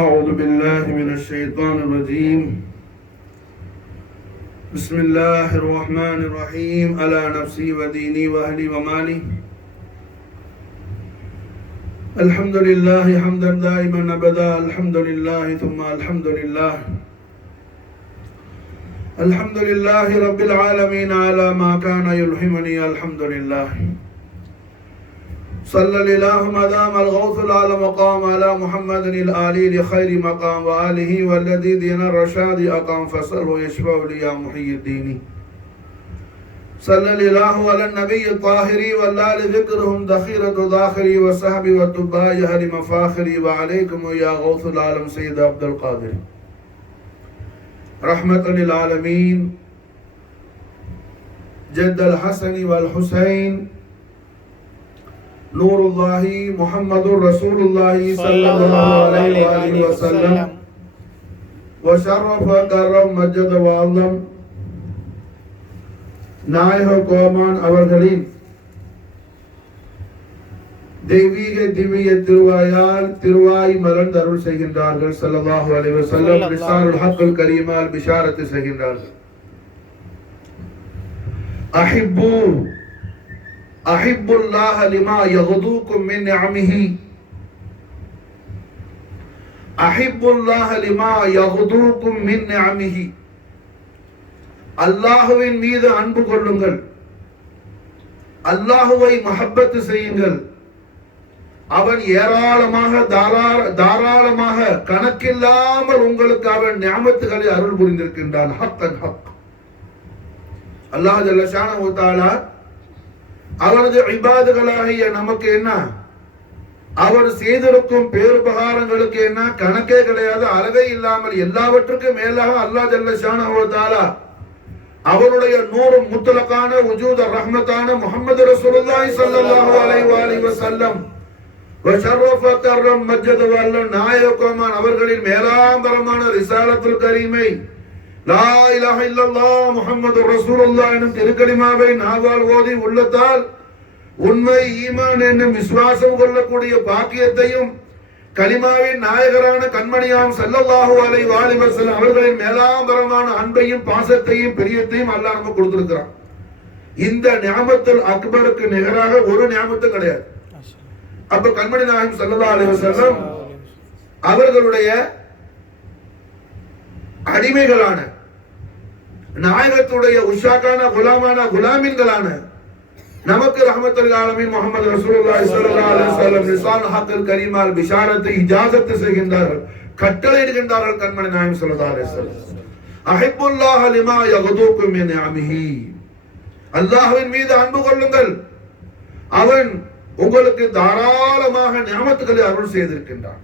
أعوذ بالله من الشيطان الرجيم. بسم الله الرحمن الرحيم. على نفسي وديني وأهلي ومالي. الحمد لله حمدا دائما أبدا. الحمد لله ثم الحمد لله. الحمد لله رب العالمين على ما كان يلهمني. الحمد لله. صلى الله مدام الغوث العالم مقام على محمد الآلي لخير مقام وآله والذي دين الرشاد أقام فصله يشفع لي يا محي الدين. صلى الله على النبي الطاهر والآل ذكرهم ذخيرة ذاخري وصحبي والتباع أهل مفاخري وعليكم يا غوث العالم سيد عبد القادر رحمة للعالمين جد الحسن والحسين نور الله محمد رسول الله صلى الله عليه وآله وسلم وشرف كرم مجد وعظم நாயக கோமான் அவர்களின் தெய்வீக திவ்ய திருவாயால் திருவாய் மலர்ந்து அருள் செய்கின்றார்கள். ஸல்லல்லாஹு அலைஹி வஸல்லம் லிசானுல் ஹக்குல் கரீமால் பிஷாரத் செய்கின்றார்கள். அஹிப்புல்லாஹ லிமா யகுதுக்கும் மின் நிஅமிஹி. அஹிப்புல்லாஹ லிமா யகுதுக்கும் மின் நிஅமிஹி. அல்லாஹுவின் மீது அன்பு கொள்ளுங்கள், அல்லாஹுவை மஹப்பத்து செய்யுங்கள். அவன் ஏராளமாக தாராளமாக கணக்கில்லாமல் உங்களுக்கு அவன் நிஅமத்துகளை அருள் புரிந்திருக்கின்றான். ஹக்கன் ஹக். அல்லாஹ் ஜல்ல ஷானஹு வ தஆலா அவனது இபாதுகளாகிய நமக்கு என்ன, அவர் செய்திருக்கும் பேருபகாரங்களுக்கு என்ன கணக்கே கிடையாது, அளவே இல்லாமல் எல்லாவற்றுக்கும் மேலாக அல்லாஹ் ஜல்ல ஷானஹு வ தஆலா அவருடைய நூறு முத்தலகான வஜூத ரஹ்மத்தான முஹம்மது ரசூலுல்லாஹி ஸல்லல்லாஹு அலைஹி வஸல்லம் வஷரஃப கர்ரம் மஜ்ஜத வல்ல நாயகமான் அவர்களின் மேலாம்பரமான ரிசாலத்துல் கரீமை லா இலாஹ இல்லல்லாஹ் முஹம்மது ரசூலுல்லாஹ் எனும் திருக்கலிமாவை நாவால் ஓதி உள்ளத்தால் உண்மை ஈமான் என்னும் விசுவாசம் கொள்ளக்கூடிய பாக்கியத்தையும் கலிமாவின் நாயகரான கண்மணியாம் ஸல்லல்லாஹு அலைஹி வஸல்லம் அவர்களின் மேலாம்பரமான அன்பையும் பாசத்தையும் பிரியத்தையும் அல்லாஹ் நமக்கு கொடுத்திருக்கிறான். இந்த நிஅமத்துல் அக்பருக்கு நிகராக ஒரு நிஅமத்தும் கிடையாது. அப்ப கண்மணி நாயகம் ஸல்லல்லாஹு அலைஹி வஸல்லம் அவர்களுடைய அடிமைகளான நாயகத்துடைய உஷாக்கான குலாமான குலாமின்களான நமக்கு ரஹ்மத்துல் ஆலமீன் முஹம்மது ரசூலுல்லாஹி ஸல்லல்லாஹு அலைஹி வஸல்லம் லிசான் ஹக்கல் கரீமால் பிஷாரத்தை இஜாசத் செய்கின்றார்கள், கட்டளையிடுகின்றார்கள். கண்மணி நாயகம் ஸல்லல்லாஹு அலைஹி வஸல்லம் அஹிப்புல்லாஹ லிமா யகுதுக்கும் மின் நிஅமிஹி. அல்லாஹ்வின் மீது அன்பு கொள்ளுங்கள், அவன் உங்களுக்கு தாராளமாக நிஅமத்துகளை அருள் செய்திருக்கின்றான்.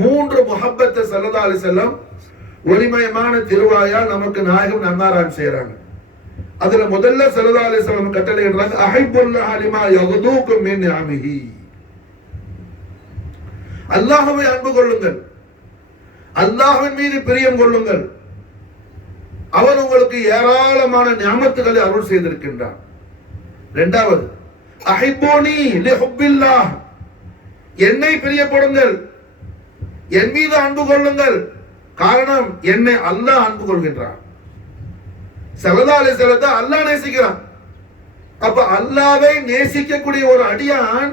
மூன்று முஹப்பத்தை ஸல்லல்லாஹு அலைஹி வஸல்லம் ஒளிமயமான திருவாயால் நமக்கு நாயகம் நன்னாரான் செய்றாங்க. அதுல முதல்ல ஸல்லல்லாஹு அலைஹி வஸல்லம் கட்டளை இடுறாங்க, அஹிப்புல்லாஹ லிமா யகுதுக்கும் மின் நிஅமிஹி. அல்லாஹ்வை அன்பு கொள்ளுங்கள், அல்லாஹ்வின் மீது பிரியம் கொள்ளுங்கள், அவன் உங்களுக்கு ஏராளமான நிஅமத்துகளை அருள் செய்திருக்கின்றான். இரண்டாவது அஹிப்பூனி லிஹுப்பில்லாஹ், என்னை பிரியப்படுங்கள், என் மீது அன்பு கொள்ளுங்கள். காரணம், என்னை அல்லாஹ் அன்பு கொள்கின்றான். ஸல்லல்லாஹு அலைஹி வஸல்லம் அல்லாஹ் நேசிக்கிறான். அப்ப அல்லாஹ்வை நேசிக்கக்கூடிய ஒரு அடியான்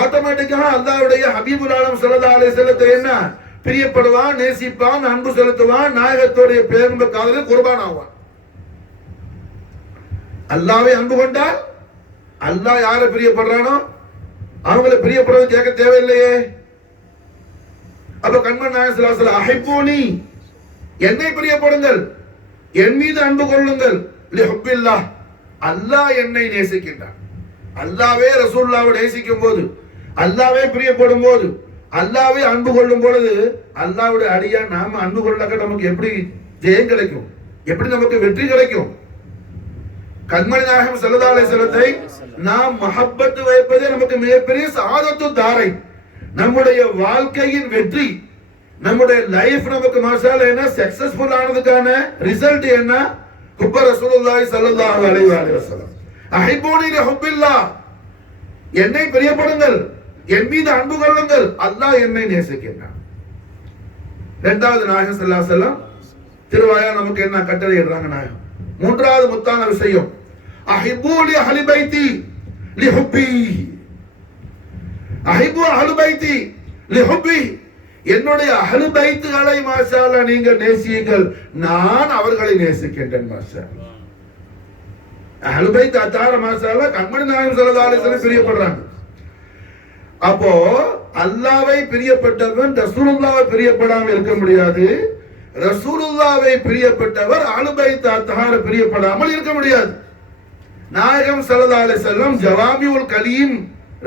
ஆட்டோமேட்டிக்கா அல்லாஹ்வுடைய ஹபீபுல் ஆலம் ஸல்லல்லாஹு அலைஹி வஸல்லம் என்ன பிரியப்படுவான், நேசிப்பான், அன்பு செலுத்துவான், நாயகத்துடைய பேரன்பு காதலில் குர்பான் ஆவான். அல்லாஹ்வை அன்பு கொண்டால் அல்லாஹ் யாரை பிரியப்படுறானோ அவங்களை பிரியப்படுறது கேட்க தேவையில்லையே. அப்ப கண்மணி நாயகம் ஸல்லல்லாஹு அலைஹி வஸல்லம் அஹிப்பூனி, என்னை பிரியப்படுங்கள், என் மீது அன்பு கொள்ளுங்கள். லிஹுப்பில்லாஹ், அல்லாஹ் என்னை நேசிக்கின்றான். அல்லாஹ்வே ரசூலுல்லாஹ்வை நேசிக்கும் போது, அல்லாஹ்வே பிரியப்படும் போது, அல்லாஹ்வை அன்பு கொள்ளும் பொழுது அல்லாஹ்வுடைய அடியா நாம அன்பு கொள்ளக்க நமக்கு எப்படி ஜெயம் கிடைக்கும், எப்படி நமக்கு வெற்றி கிடைக்கும்? கண்மணி நாயகம் ஸல்லல்லாஹு அலைஹி வஸல்லத்தை நாம் மஹப்பத் வைப்பதே நமக்கு மிகப்பெரிய சஆதத்து தாரை. நம்முடைய வாழ்க்கையின் வெற்றி, நம்முடைய லைஃப் நமக்கு மாஷாஅல்லாஹ் என்ன சக்சஸ்ஃபுல் ஆனதுக்கான ரிசல்ட் என்ன? ஹுப்ப ரசூலுல்லாஹி ஸல்லல்லாஹு அலைஹி வஸல்லம். அஹிப்பூனி லிஹுப்பில்லாஹ், என்னை பிரியப்படுங்கள், என் மீது அன்பு கொள்ளுங்கள், அல்லாஹ் என்னை நேசிக்கின்றான். இரண்டாவது நாயகம் ஸல்லல்லாஹு அலைஹி வஸல்லம் திருவாயா நமக்கு என்ன கட்டளை இடுறாங்க நாயகம். மூன்றாவது முத்தான விஷயம், அஹிப்பு லி அஹ்லி பைத்தி லி ஹுப்பி. அஹிப்பு அஹ்லி பைத்தி லி ஹுப்பி. என்னுடைய அஹ்லு பைத்துகளை மாஷா அல்லாஹ் நீங்கள் நேசியுங்கள், நான் அவர்களை நேசிக்கின்றேன். மாஷா அல்லாஹ் அஹ்லு பைத் அத்தார மாஷா அல்லாஹ் கண்மணி நாயகம் ஸல்லல்லாஹு அலைஹி வஸல்லம் பிரியப்படுறாங்க. அப்போ அல்லாஹ்வை பிரியப்பட்டவன் ரசூலுல்லாஹ்வை பிரியப்படாமல் இருக்க முடியாது. ரசூலுல்லாஹ்வை பிரியப்பட்டவர் அஹ்லு பைத் அத்தார பிரியப்படாமல் இருக்க முடியாது. நாயகம் ஸல்லல்லாஹு அலைஹி வஸல்லம் ஜவாமிஉல் கலீம்,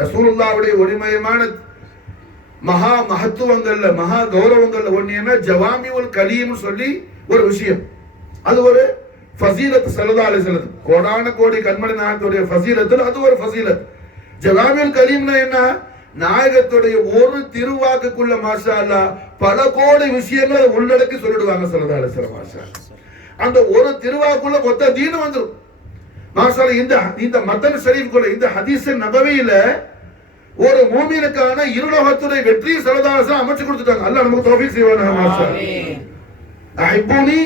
ரசூலுல்லாஹ்வுடைய ஒளிமயமான மகா மகத்துவங்கள்ல மகா கௌரவங்கள்ல ஒண்ணு என்ன, ஜவாமிஉல் கலீம் சொல்லி ஒரு விஷயம். அது ஒரு ஃபசீலத். ஸல்லல்லாஹு அலைஹி வஸல்லம் கோடான கோடி கண்மணி நாயகத்துடைய ஃபசீலத்தில் அது ஒரு ஃபசீலத். ஜவாமிஉல் கலீம்னா என்ன, நாயகத்துடைய ஒரு திருவாக்குக்குள்ள மாஷா அல்லாஹ் பல கோடி விஷயங்களை உள்ளடக்கி சொல்லிடுவாங்க ஸல்லல்லாஹு அலைஹி வஸல்லம். மாஷா அந்த ஒரு திருவாக்குள்ள மொத்த தீன் வந்துரும். மாஷா அல்லாஹ் இந்த மத்தன் ஷரீஃப்குள்ள இந்த ஹதீஸ் நபவியில ஒரு மூமினுக்கான இருலோகத்துடைய வெற்றி ஸல்லல்லாஹு அலைஹி வஸல்லம் அமைச்சு கொடுத்துட்டாங்க. அல்லாஹ் நமக்கு தௌஃபீக் செய்வானாக. மாஷா ஆமீன். அஹிப்புனி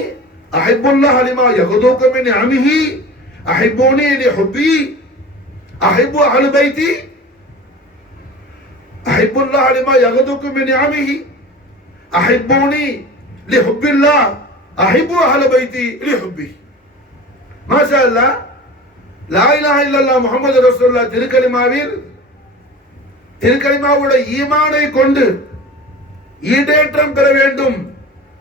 அஹிப்புல்லாஹ் லிமா யகுதுக மின் நிஅமிஹி அஹிப்புனி லிஹுப்பி அஹிப்பு அஹ்லு பைத்தி அஹிப்புல்லாஹ் லிமா யகுதுக மின் நிஅமிஹி அஹிப்புனி லிஹுப்பில்லாஹ் அஹிப்பு அஹ்லு பைத்தி லிஹுப்பி. மாஷா அல்லாஹ் லா இலாஹா இல்லல்லாஹ் முஹம்மது ரசூலுல்லாஹ் திருக்கலிமாவுடைய ஈமானை கொண்டு ஈடேற்றம் பெற வேண்டும்,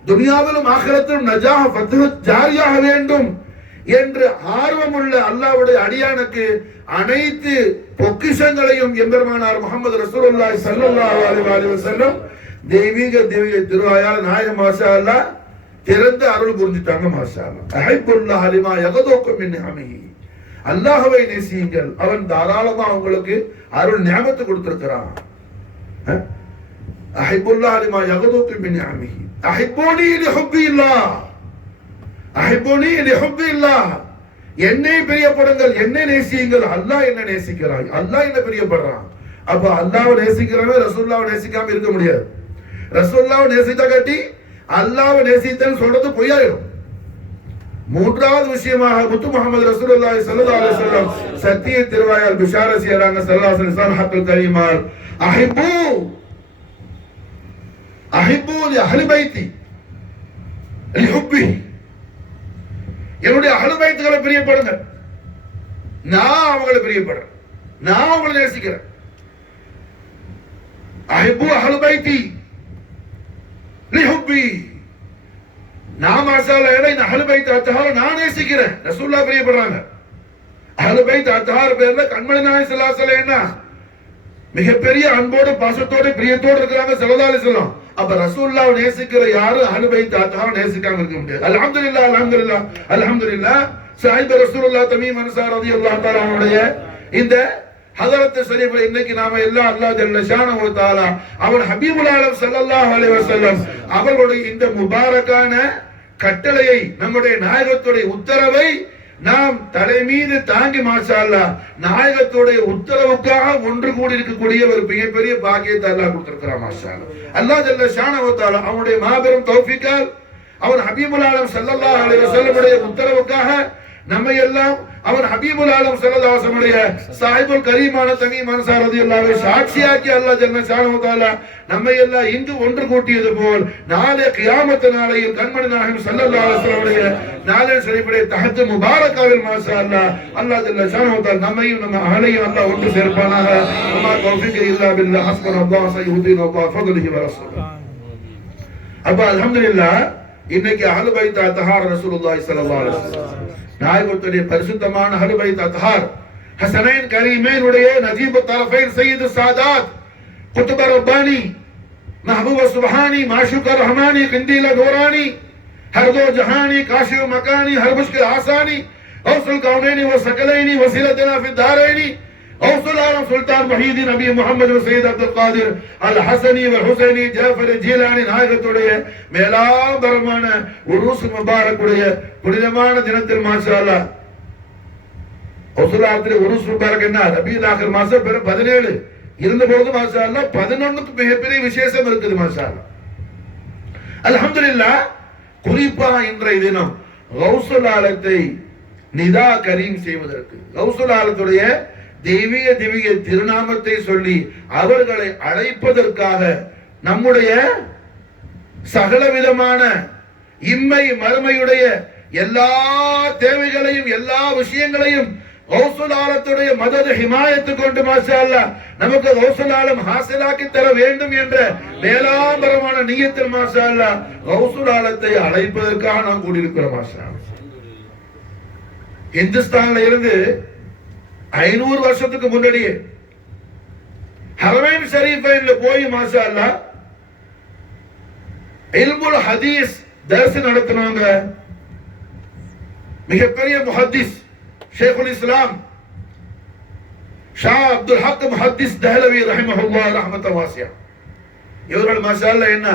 துனியாவிலும் ஆகிரத்திலும் நஜாஹ ஃபத்ஹு ஜாரியாக வேண்டும் என்று ஆர்வமுள்ள அல்லாஹ்வுடைய அடியானுக்கு அனைத்து பொக்கிஷங்களையும் எம்பெருமானார் முஹம்மது ரசூலுல்லாஹி ஸல்லல்லாஹு அலைஹி வஸல்லம் தெய்வீக திருவாயால் நாயகம் மாஷா அல்லாஹ் திறந்து அருள் புரிஞ்சிட்டாங்க. மாஷா அல்லாஹ் அஹிப்புல்லாஹ் லிமா யகுதுக மின் நிஅமிஹி. அல்லாஹ்வை நேசியுங்கள், அவன் தாராளமா உங்களுக்கு அருள் நியமத்து கொடுத்திருக்கிறான். அஹிப்புல்லாஹ் லிமா யகுதுக மின் நிஅமிஹி அஹிப்புனி லிஹுப்பில்லாஹ் அஹிப்புனி லிஹுப்பில்லாஹ். என்னை பிரியப்படுங்கள், என்னை நேசியுங்கள், அல்லாஹ் என்ன நேசிக்கிறான், அல்லாஹ் என்ன பிரியப்படுறான். அப்ப அல்லாஹ்வை நேசிக்கிறவன் ரசூலுல்லாஹ்வை நேசிக்காம இருக்க முடியாது. ரசூலுல்லாஹ்வை நேசித்தா காட்டி அல்லாஹ்வை நேசித்தேன்னு சொல்றது பொய்யாயிடும். மூன்றாவது விஷயமாக முத்து முஹம்மது ரசூலுல்லாஹி ஸல்லல்லாஹு அலைஹி வஸல்லம் சத்திய திருவாயால் பிஷாரத் செய்றாங்க. ஸல்லல்லாஹு அலைஹி வஸல்லம் ஹக்குல் கரீமால் அஹிப்பு அஹிப்பு லி அஹ்லி பைத்தி லிஹுப்பி. என்னுடைய அஹ்லு பைத்துகளை பிரியப்படுங்க, நான் அவங்களை பிரியப்படுறேன், நான் அவங்களை நேசிக்கிறேன். அஹிப்பு அஹ்லு பைத்தி லிஹுப்பி. நான் மாஷா அல்லாஹ் இந்த அஹ்லு பைத் அத்ஹார் நான் நேசிக்கிறேன், ரசூலுல்லாஹ் பிரியப்படுறாங்க. அஹ்லு பைத் அத்ஹார் பேர்ல கண்மணி நாயகம் ஸல்லல்லாஹு அலைஹி வஸல்லம் என்ன மிகப்பெரிய அன்போடு பாசத்தோடு பிரியத்தோடு இருக்கிறாங்க ஸல்லல்லாஹு அலைஹி வஸல்லம். அப்ப ரசூலுல்லாஹ் நேசிக்கிற யாரும் அஹ்லு பைத் அத்ஹார் நேசிக்காம இருக்க முடியாது. அல்ஹம்துலில்லாஹ் அல்ஹம்துலில்லாஹ் அல்ஹம்துலில்லாஹ். ஸஹீப் ரசூலுல்லாஹ் தமீம் அன்சார் রাদিয়াল্লাহு தஆலா அவருடைய இந்த ஹதரத் ஷரீஃப்ல இன்னைக்கு நாம எல்லாம் அல்லாஹ் ஜல்ல ஷானஹு வ தஆலா அவன் ஹபீபுல் ஆலம் ஸல்லல்லாஹு அலைஹி வஸல்லம் அவர்களுடைய இந்த முபாரக்கான கட்டளையை, நம்முடைய நாயகத்துடைய உத்தரவை நாம் தலை மீது தாங்கி மாஷா அல்லாஹ் நாயகத்துடைய உத்தரவுக்காக ஒன்று கூடி இருக்கக்கூடிய ஒரு மிகப்பெரிய பாக்கியத்தை அல்லாஹ் கொடுத்திருக்கிறான். மாஷா அல்லாஹ். அல்லாஹ் ஜல்ல ஷானஹு வ தஆலா அவனுடைய மாபெரும் தௌஃபீக்கால் அவன் ஹபீபுல் ஆலம் ஸல்லல்லாஹு அலைஹி வஸல்லமுடைய உத்தரவுக்காக நம்ம எல்லாம் அவன் ஹபீபுல் ஆலம் ஸல்லல்லாஹு அலைஹி வஸல்லம் சாஹிபுல் கரீமான தமீம் அன்சார் রাদিয়াল্লাহு அன்ஹு சாட்சியாக்கி அல்லாஹ் ஜல்ல ஷானஹு தஆலா நம்ம எல்லாம் இங்கு ஒன்று கூட்டியது போல் நாளை கியாமத் நாளையில் கண்மணி நாயகம் ஸல்லல்லாஹு அலைஹி வஸல்லம் நாளை ஷரீஃபுடைய தஹத் முபாரக்காவில் மாஷா அல்லாஹ் அல்லாஹ் ஜல்ல ஷானஹு தஆலா நம்மையும் நம்ம அஹலையும் அல்லாஹ் ஒன்று சேர்ப்பானாக. வமா தௌஃபீக் இல்லா பில்லாஹ் ஹஸ்புனல்லாஹு சய்யுதீன அல்லாஹ் ஃபضله ورسوله. அப்ப அல்ஹம்துலில்லாஹ் இன்னைக்கு அஹ்லு பைத் அத்ஹார் ரசூலுல்லாஹி ஸல்லல்லாஹு அலைஹி வஸல்லம் நாயகத்துடைய பரிசுத்தமான அஹ்லு பைத் அத்ஹார் ஹஸனைன் கரீமைன் உடைய நஜீபு தரஃபைன் சய்யிது சாதாத் குத்ப ரப்பானி महबूब सुबहानी माशूक रहमानी किंदीला नूरानी हर दो जहानी काशिफ मकानी हर मुश्किल आसानी औसल कौनैनी व सकलैनी वसीलतना फि दारैनी औसल आलम सुल्तान मुहीद्दीन नबी मुहम्मद व सैयद अब्दुल कादिर अल हसनी व हुसैनी जाफर जीलानी நாயகத்துடைய மேலாபரமான உருஸ் முபாரக் உடைய புனிதமான தினத்தில் மாஷா அல்லாஹ் औसल आखिर उरुस मुबारक என்ன ரபீல் ஆகிர் மாசம் 17 இருந்த பொழுது மாஷா அல்லாஹ் 11க்கு மிகப்பெரிய விசேஷம் இருக்குது மாஷா அல்லாஹ். அல்ஹம்துலில்லாஹ். குறிப்பா இன்றைய தினம் கௌசுல் ஆலத்தை நிதா கரீம் செய்வதற்கு, கௌசுல் ஆலத்துடைய தெய்வீக திவ்ய திருநாமத்தை சொல்லி அவர்களை அழைப்பதற்காக நம்முடைய சகல விதமான இம்மை மறுமையுடைய எல்லா தேவைகளையும் எல்லா விஷயங்களையும் கௌசுல் ஆலத்துடைய மதது ஹிமாயத்து கொண்டு மாஷா அல்லாஹ் நமக்கு கௌசுல் ஆலம் ஹாசிலாக்கி தர வேண்டும் என்ற வேளாம்பரமான நியத்தில் மாஷா அல்லாஹ் கௌசுல் ஆலத்தை அழைப்பதற்காக நாம் கூடியிருக்கிறோம் மாஷா அல்லாஹ். இந்துஸ்தான்ல இருந்து 500 வருஷத்துக்கு முன்னாடியே ஹரமைன் ஷரீஃபைன்ல போய் மாஷா அல்லாஹ் இல்முல் ஹதீஸ் தர்ஸ் நடத்தினாங்க. மிகப்பெரிய முஹத்திஸ் ஷேகுல் இஸ்லாம் ஷா அப்துல் ஹக் முஹத்திஸ் தஹ்லவி ரஹிமஹுல்லாஹ் ரஹ்மத்தன் வாசியா. இவர்கள் மாஷா அல்லாஹ் என்ன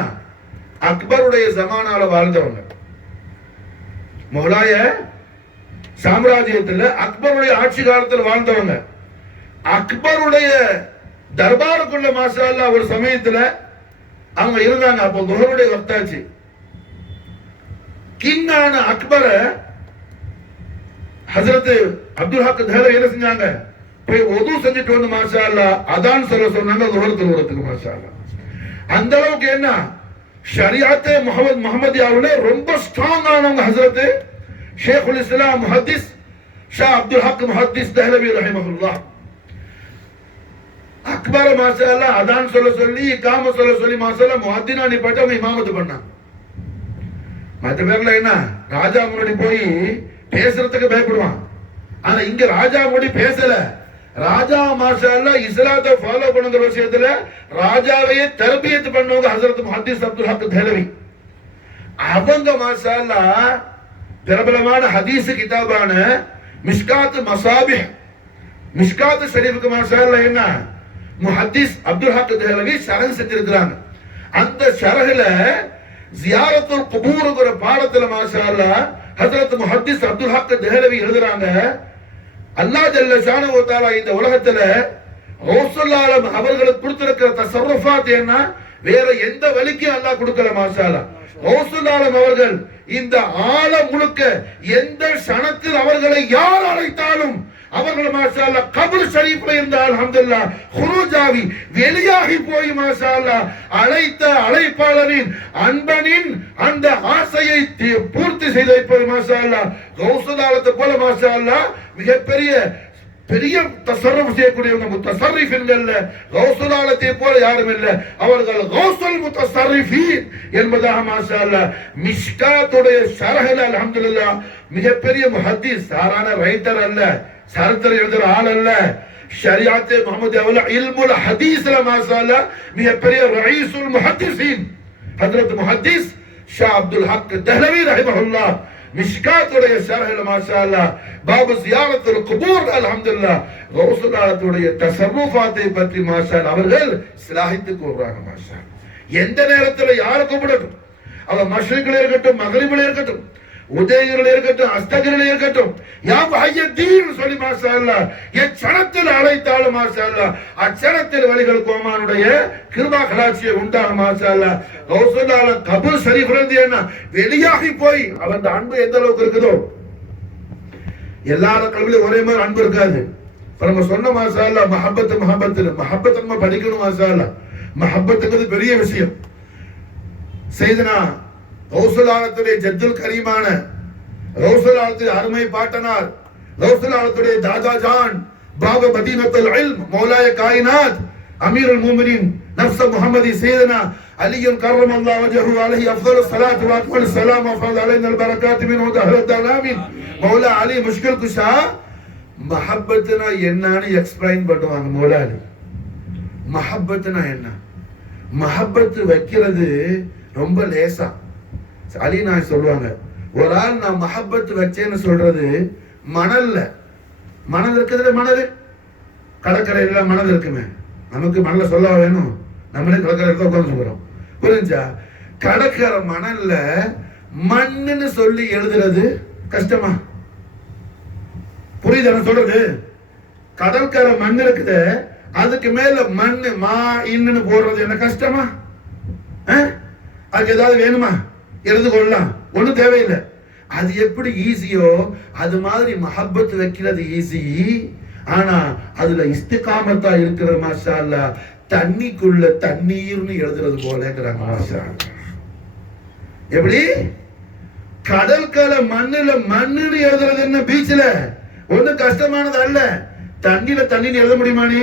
அக்பருடைய ஜமானால வாழ்ந்தவங்க. முகலாய சாம்ராஜ்யத்தில் அக்பருடைய ஆட்சி காலத்தில் வாழ்ந்தவங்க. அக்பருடைய தர்பாருக்குள்ள மாஷா அல்லாஹ் ஒரு சமயத்துல அவங்க இருந்தாங்க. அப்போ துஹருடைய வக்தாச்சு. கிங்கான அக்பர ஹஜரத் அப்துல் ஹக் தஹ்லவி என்ன செஞ்சாங்க, போய் உது செஞ்சுட்டு வந்து மாஷா அல்லாஹ் அதான் சொல்ல சொன்னாங்க துஹர் தொழுவதுக்கு மாஷா அல்லாஹ். அந்த அளவுக்கு என்ன ஷரியாத்தே முஹம்மதியாவுல ரொம்ப ஸ்ட்ராங் ஆனவங்க ஹஜரத் ஷேகுல் இஸ்லாம் முஹத்திஸ் ஷா அப்துல் ஹக் முஹத்திஸ் தஹ்லவி ரஹிமஹுல்லாஹ். அக்பர மாஷா அல்லாஹ் அதான் சொல்ல சொல்லி இகாம சொல்ல சொல்லி மாஷா அல்லாஹ் முஅத்தினா நிப்பாட்டி அவங்க இமாமத்து பண்ணாங்க. மற்ற பேர்ல என்ன ராஜா முன்னாடி போய் பேசுறதுக்கு பயப்படுவான். ஆனா இங்க ராஜா முன்னாடி பேசல. ராஜா மாஷா அல்லாஹ் இஸ்லாத்தை ஃபாலோ பண்ணுங்கிற விஷயத்துல ராஜாவையே தர்பியத் பண்ணவங்க ஹஜரத் முஹத்திஸ் அப்துல் ஹக் தஹ்லவி. அவங்க மாஷா அல்லாஹ் பிரபலமான ஹதீஸ் கிதாபான மிஷ்காத் மசாபிஹ், மிஷ்காத் ஷரீஃப்க்கு மாஷா அல்லாஹ் என்ன முஹத்திஸ் அப்துல் ஹக் தஹ்லவி ஷரஹ் செஞ்சிருக்காங்க. அந்த ஷரஹ்ல ஜியாரத்துல் குபூர்ங்கற பாடத்துல மாஷா அல்லாஹ் ஹஜரத் முஹத்திஸ் அப்துல் ஹக் தஹ்லவி எழுதுறாங்க, அல்லாஹ் ஜல்ல ஷானஹு வ தஆலா இந்த உலகத்துல கௌசுல் ஆலம் அவர்களுக்கு கொடுத்திருக்கிற தஸர்ருஃபாத் என்ன வேற எந்த வழிக்கும் அல்லாஹ் கொடுக்கல மாஷா அல்லாஹ். கௌசுல் ஆலம் அவர்கள் இந்த ஆலம் முழுக்க எந்த க்ஷணத்தில் அவர்களை யார் அழைத்தாலும் அவர்கள் மாஷா அல்லாஹ் கபர் ஷரீஃப்ல இருந்த அல்ஹம்துலில்லாஹ் குரூஜாவி வெளியாகி போய் மாஷா அல்லாஹ் அழைத்த அழைப்பாளரின் அன்பனின் அந்த ஆசையை பூர்த்தி செய்து வைப்பது மாஷா அல்லாஹ். கௌசுல் ஆலத்தை போல மாஷா அல்லாஹ் மிகப்பெரிய பெரிய தஸர்ருஃப் செய்யக்கூடியவங்க முத்தஸர்ரிஃபின்கள்ல கௌசுல் ஆலத்தை போல யாரும் இல்லை. அவர்கள் கௌசுல் முத்தஸர்ரிஃபீன் என்பதாக மாஷா அல்லாஹ் மிஷ்காத்துடைய ஷரஹ்ல அல்ஹம்துலில்லாஹ் மிகப்பெரிய முஹத்திஸ், சாதாரண ரைட்டர் அல்ல, சரித்திரம் எழுதுற ஆள் அல்ல, ஷரியாத்தே முஹம்மதியாவுல இல்முல் ஹதீஸ்ல மாஷா அல்லாஹ் மிகப்பெரிய ரயீசுல் முஹத்திஸீன் ஹஜ்ரத் முஹத்திஸ் ஷா அப்துல் ஹக் தஹ்லவி ரஹிமஹுல்லாஹ் மிஷ்காத்துடைய ஷரஹ்ல மாஷா அல்லாஹ் பாபு ஜியாரத்துல் குபூர் அல்ஹம்துலில்லாஹ் கௌசுல் ஆலத்துடைய தஸர்ருஃபாத்தை பற்றி மாஷா அல்லாஹ் அவர்கள் சிலாஹித்து கூறுறாங்க மாஷா அல்லாஹ். எந்த நேரத்தில் யாரை கூப்பிடட்டும், அவன் மஷ்ரிக்ல இருக்கட்டும் மக்ரிப்ல இருக்கட்டும் உதயகிரில இருக்கட்டும் அஸ்தகிரில இருக்கட்டும் யா முஹய்யத்தீன் சொல்லி மாஷா அல்லாஹ் எச்சணத்தில் அழைத்தாலும் மாஷா அல்லாஹ் அச்சணத்தில் வழிகள் கோமானுடைய கிருபா கலாட்சியை உண்டாக மாஷா அல்லாஹ். கௌசுல் ஆலம் கபர் ஷரீஃப்ல இருந்து என்ன வெளியாகி போய் அவன் அன்பு எந்த அளவுக்கு இருக்குதோ, எல்லார கல்வியிலும் ஒரே மாதிரி அன்பு இருக்காது. இப்ப நம்ம சொன்ன மாஷா அல்லாஹ் மஹப்பத் நம்ம படிக்கணும் மாஷா அல்லாஹ். மஹப்பத்துங்கிறது பெரிய விஷயம். செய்தனா கௌசுல் ஆலத்துடைய ஜத்துல் கரீமான கௌசுல் ஆலத்துடைய அருமை பாட்டனார் கௌசுல் ஆலத்துடைய தாதா ஜான் பாபா மதீனத்துல் இல்ம் மௌலாய காயினாத் அமீருல் முஃமினீன் நஃப்ஸ் முஹம்மதி சையதுனா அலி கர்ரமல்லாஹு வஜஹு அலைஹி அஃதலுஸ் ஸலாத்து வ அக்மலுஸ் ஸலாம் வ ஃபضل அலைனா அல் பரக்காத் மின்ஹு தஹரத் ஆமீன். மௌலா அலி முஷ்கில் குஷா மஹப்பத்னா என்னன்னு எக்ஸ்பிளைன் பண்ணுவாங்க. மௌலா அலி மஹப்பத்னா என்ன, மஹப்பத் வைக்கிறது ரொம்ப லேசா. அலி நான் சொல்லுவாங்க, ஒரு ஆள் நான் மஹப்பத் வச்சேன்னு சொல்றது மணல்ல, மணல் இருக்குதுல, மணல் கடற்கரையில மணல் இருக்குமே, நமக்கு மணல சொல்ல வேணும், நம்மளே கடற்கரை உட்காந்து சொல்றோம் புரிஞ்சா. கடற்கரை மணல்ல மண்ணுன்னு சொல்லி எழுதுறது கஷ்டமா? புரியுது சொல்றது? கடற்கரை மண் இருக்குது, அதுக்கு மேல மண்ணு மா இன்னுன்னு போடுறது என்ன கஷ்டமா? அதுக்கு ஏதாவது வேணுமா? எழுது கொள்ளலாம், ஒண்ணும் தேவையில்லை. அது எப்படி ஈஸியோ அது மாதிரி மஹப்பத் வைக்கிறது ஈஸி. ஆனா அதுல இஸ்திகாமத்தா இருக்கிற மாஷா அல்லாஹ் தண்ணிக்குள்ள தண்ணீர்னு எழுதுறது போலங்கிறாங்க மாஷா அல்லாஹ். எப்படி கடற்கரை மண்ணுல மண்ணுன்னு எழுதுறது என்ன பீச்ல ஒன்னும் கஷ்டமானது அல்ல. தண்ணியில தண்ணீர் எழுத முடியுமா? நீ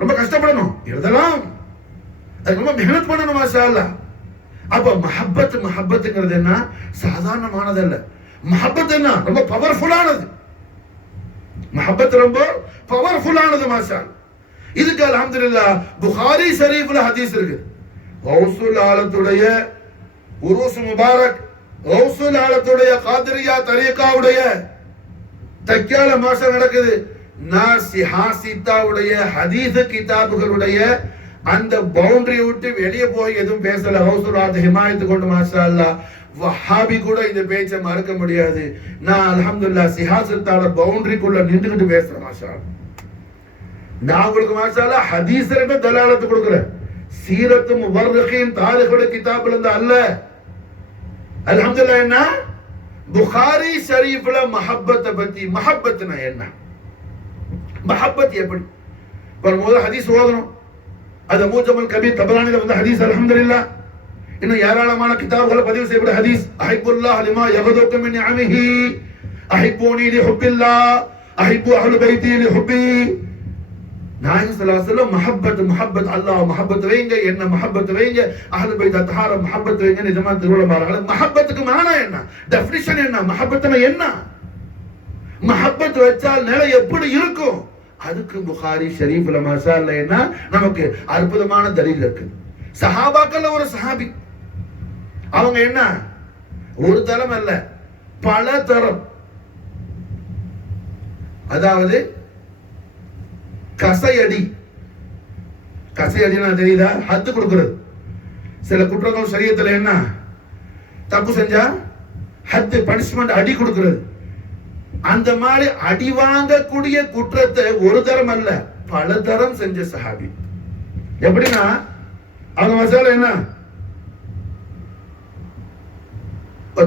ரொம்ப கஷ்டப்படணும், எழுதலாம், அது ரொம்ப மெஹனத் பண்ணணும் மாஷா அல்லாஹ். அப்ப மஹப்பத்துங்கிறது என்ன சாதாரணமானது அல்ல. மஹப்பத் என்ன ரொம்ப பவர்ஃபுல்லானது. மஹப்பத் ரொம்ப பவர்ஃபுல்லானது மாஷா. இதுக்கு அல்ஹம்துலில்லாஹ் புகாரி ஷரீஃப்ல ஹதீஸ் இருக்கு. கௌசுல் ஆலத்துடைய உருஸ் முபாரக், கௌசுல் ஆலத்துடைய காதிரியா தரீகாவுடைய தக்கியால மாஷா நடக்குது. நாசிஹாசித்தாவுடைய ஹதீஸ் கிதாபுகளுடைய அந்த பவுண்டரி விட்டு வெளியே போய் எதுவும் பேசல. ஹவுசுல் ஹிமாயத்து கொண்டு மாஷா அல்லாஹ் வஹாபி கூட இந்த பேச்சை மறக்க முடியாது. நான் அல்ஹம்துலில்லாஹ் சிஹாசத்தால பவுண்டரிக்குள்ள நின்றுகிட்டு பேசுறேன் மாஷா அல்லாஹ். நான் உங்களுக்கு மாஷா அல்லாஹ் ஹதீஸ்ல தலாலத்து கொடுக்கிறேன். சீரத்து முவர்ரிகின் தாரிகுல் கிதாபுல இருந்து அல்ல. அல்ஹம்துலில்லாஹ். என்ன புகாரி ஷரீஃப்ல மஹப்பத்தை பத்தி, மஹப்பத்னா என்ன, மஹப்பத் எப்படி முதல் ஹதீஸ் ஓதணும். அது மூஜமுல் கபீர் தபரானில வந்த ஹதீஸ். அல்ஹம்துலில்லாஹ். இன்னும் ஏராளமான கிதாபுகளை பதிவு செய்யப்பட்ட ஹதீஸ். அஹிப்புல்லாஹ் லிமா யகதுக்கு மின் நிஅமிஹி அஹிப்பூனி லிஹுப்பில்லாஹ் அஹிப்பு அஹ்லு பைத்தி லிஹுப்பி. நாயகம் ஸல்லல்லாஹு அலைஹி வஸல்லம் மஹப்பத் அல்லாஹ் மஹப்பத் வைங்க, என்ன மஹப்பத் வைங்க, அஹ்லு பைத் அத்ஹார மஹப்பத் வைங்க. நிஜமா திருவுளமாறால மஹப்பத்துக்கு மானா என்ன, டெஃபினிஷன் என்ன, மஹப்பத்னா என்ன, மஹப்பத் வச்சால் நிலை எப்படி இருக்கும், அதுக்கு புகாரி ஷரீஃப்ல மாஷா அல்லாஹ் என்ன நமக்கு அற்புதமான தலீல் இருக்கு. சஹாபாக்கள்ல ஒரு சஹாபி, அவங்க என்ன ஒரு தரம் அல்ல பல தரம், அதாவது கசையடி, கசையடினா தெரியுதா, ஹத்து கொடுக்கிறது. சில குற்றங்கள் ஷரியத்துல என்ன தப்பு செஞ்சா ஹத்து பனிஷ்மெண்ட் அடி கொடுக்கிறது. அந்த மாதிரி அடி வாங்கக்கூடிய குற்றத்தை ஒரு தரம் அல்ல பல தரம் செஞ்ச சஹாபி. எப்படின்னா அவங்க மசாலா என்ன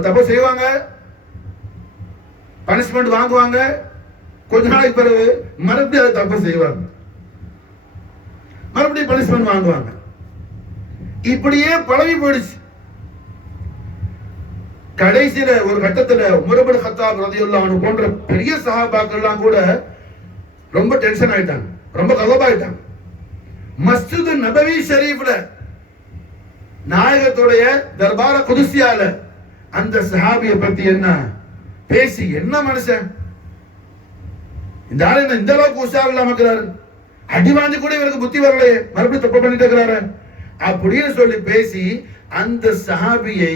தப்பு செய்வாங்க, பனிஷ்மெண்ட் வாங்குவாங்க, கொஞ்ச நாளைக்கு பிறகு மறுபடியும் அதை தப்பு செய்வாங்க, மறுபடியும் பனிஷ்மெண்ட் வாங்குவாங்க. இப்படியே பழகி போயிடுச்சு. கடைசியில ஒரு கட்டத்துல உமர் இப்னு கத்தாப் ரலியல்லாஹு அன்ஹு போன்ற பெரிய சஹாபாக்கள் எல்லாம் கூட ரொம்ப டென்ஷன் ஆயிட்டாங்க, ரொம்ப கவலையாயிட்டாங்க. மஸ்ஜித் நபவி ஷரீஃப்ல நாயகத்துடைய தர்பார குதுசியால அந்த சஹாபியை பத்தி என்ன பேசி, என்ன மனுஷன் இந்த ஆளு என்ன இந்த அளவுக்கு உஷார் இல்லாம இருக்கிறாரு, அடி வாங்கி கூட இவருக்கு புத்தி வரலையே, மறுபடியும் தப்பு பண்ணிட்டு இருக்கிறாரு அப்படின்னு சொல்லி பேசி அந்த சஹாபியை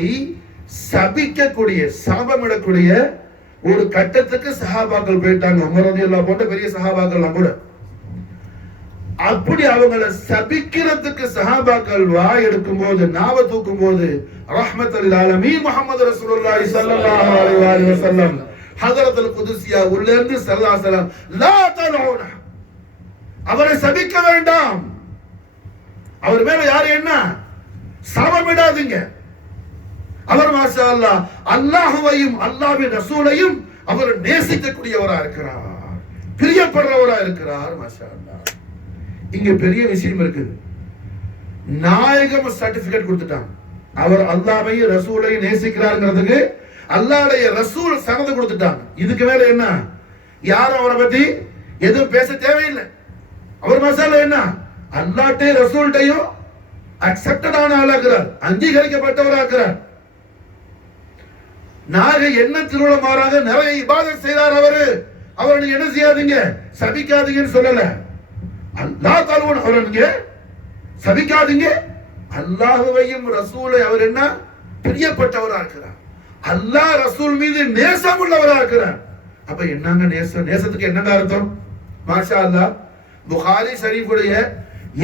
சபிக்கக்கூடிய, சாபமிடக்கூடிய ஒரு கட்டத்துக்கு சஹாபாக்கள் போயிட்டாங்க. உமர் ரலியல்லாஹு போன்ற பெரிய சஹாபாக்கள் கூட அப்படி அவங்களை சபிக்கிறதுக்கு சஹாபாக்கள் வாய் எடுக்கும் போது, நாவ தூக்கும் போது, ரஹ்மத்துல் ஆலமீன் முஹம்மது ரசூலுல்லாஹி ஸல்லல்லாஹு அலைஹி வஸல்லம் ஹஜரத்துல் குதுசியா உள்ள இருந்து ஸல்லல்லாஹு அலைஹி வஸல்லம் லா தலூன, அவரை சபிக்க வேண்டாம், அவர் மேல யாரு என்ன சாபமிடாதீங்க, அவர் மாஷா அல்லாஹ் அல்லாஹ்வையும் அல்லாஹ்வின் ரசூலையும் அவர் நேசிக்கக்கூடியவரா இருக்கிறார், பிரியப்படுறவரா இருக்கிறார் மாஷா அல்லாஹ். இங்க பெரிய விஷயம் இருக்குது. நாயகம் சர்டிபிகேட் கொடுத்துட்டாங்க, அவர் அல்லாஹ்வையும் ரசூலையும் நேசிக்கிறாருங்கிறதுக்கு அல்லாஹ்வுடைய ரசூல் சனது கொடுத்துட்டாங்க. இதுக்கு மேல என்ன யாரும் அவரை பத்தி எதுவும் பேச தேவையில்லை. அவர் மசாலா என்ன அல்லாஹ்ட்டே ரசூல்ட்டையும் அக்செப்டட் ஆன ஆளாகிறார், அங்கீகரிக்கப்பட்டவராகிறார். நாயகம் என்ன திருவிழா மாறாக நிறைய இபாதத் செய்தார் அவரு, அவர் நீங்க என்ன செய்யாதீங்க சபிக்காதீங்கன்னு சொல்லல. அல்லாஹ் தஆலா அவரங்க சபிக்காதீங்க, அல்லாஹ்வையும் ரசூலை அவர் என்ன பிரியப்பட்டவரா இருக்கிறார், அல்லாஹ் ரசூல் மீது நேசம் உள்ளவரா இருக்கிறார். அப்ப என்னங்க நேசம், நேசத்துக்கு என்னங்க அர்த்தம் மாஷா அல்லாஹ். புகாரி ஷரீஃபுடைய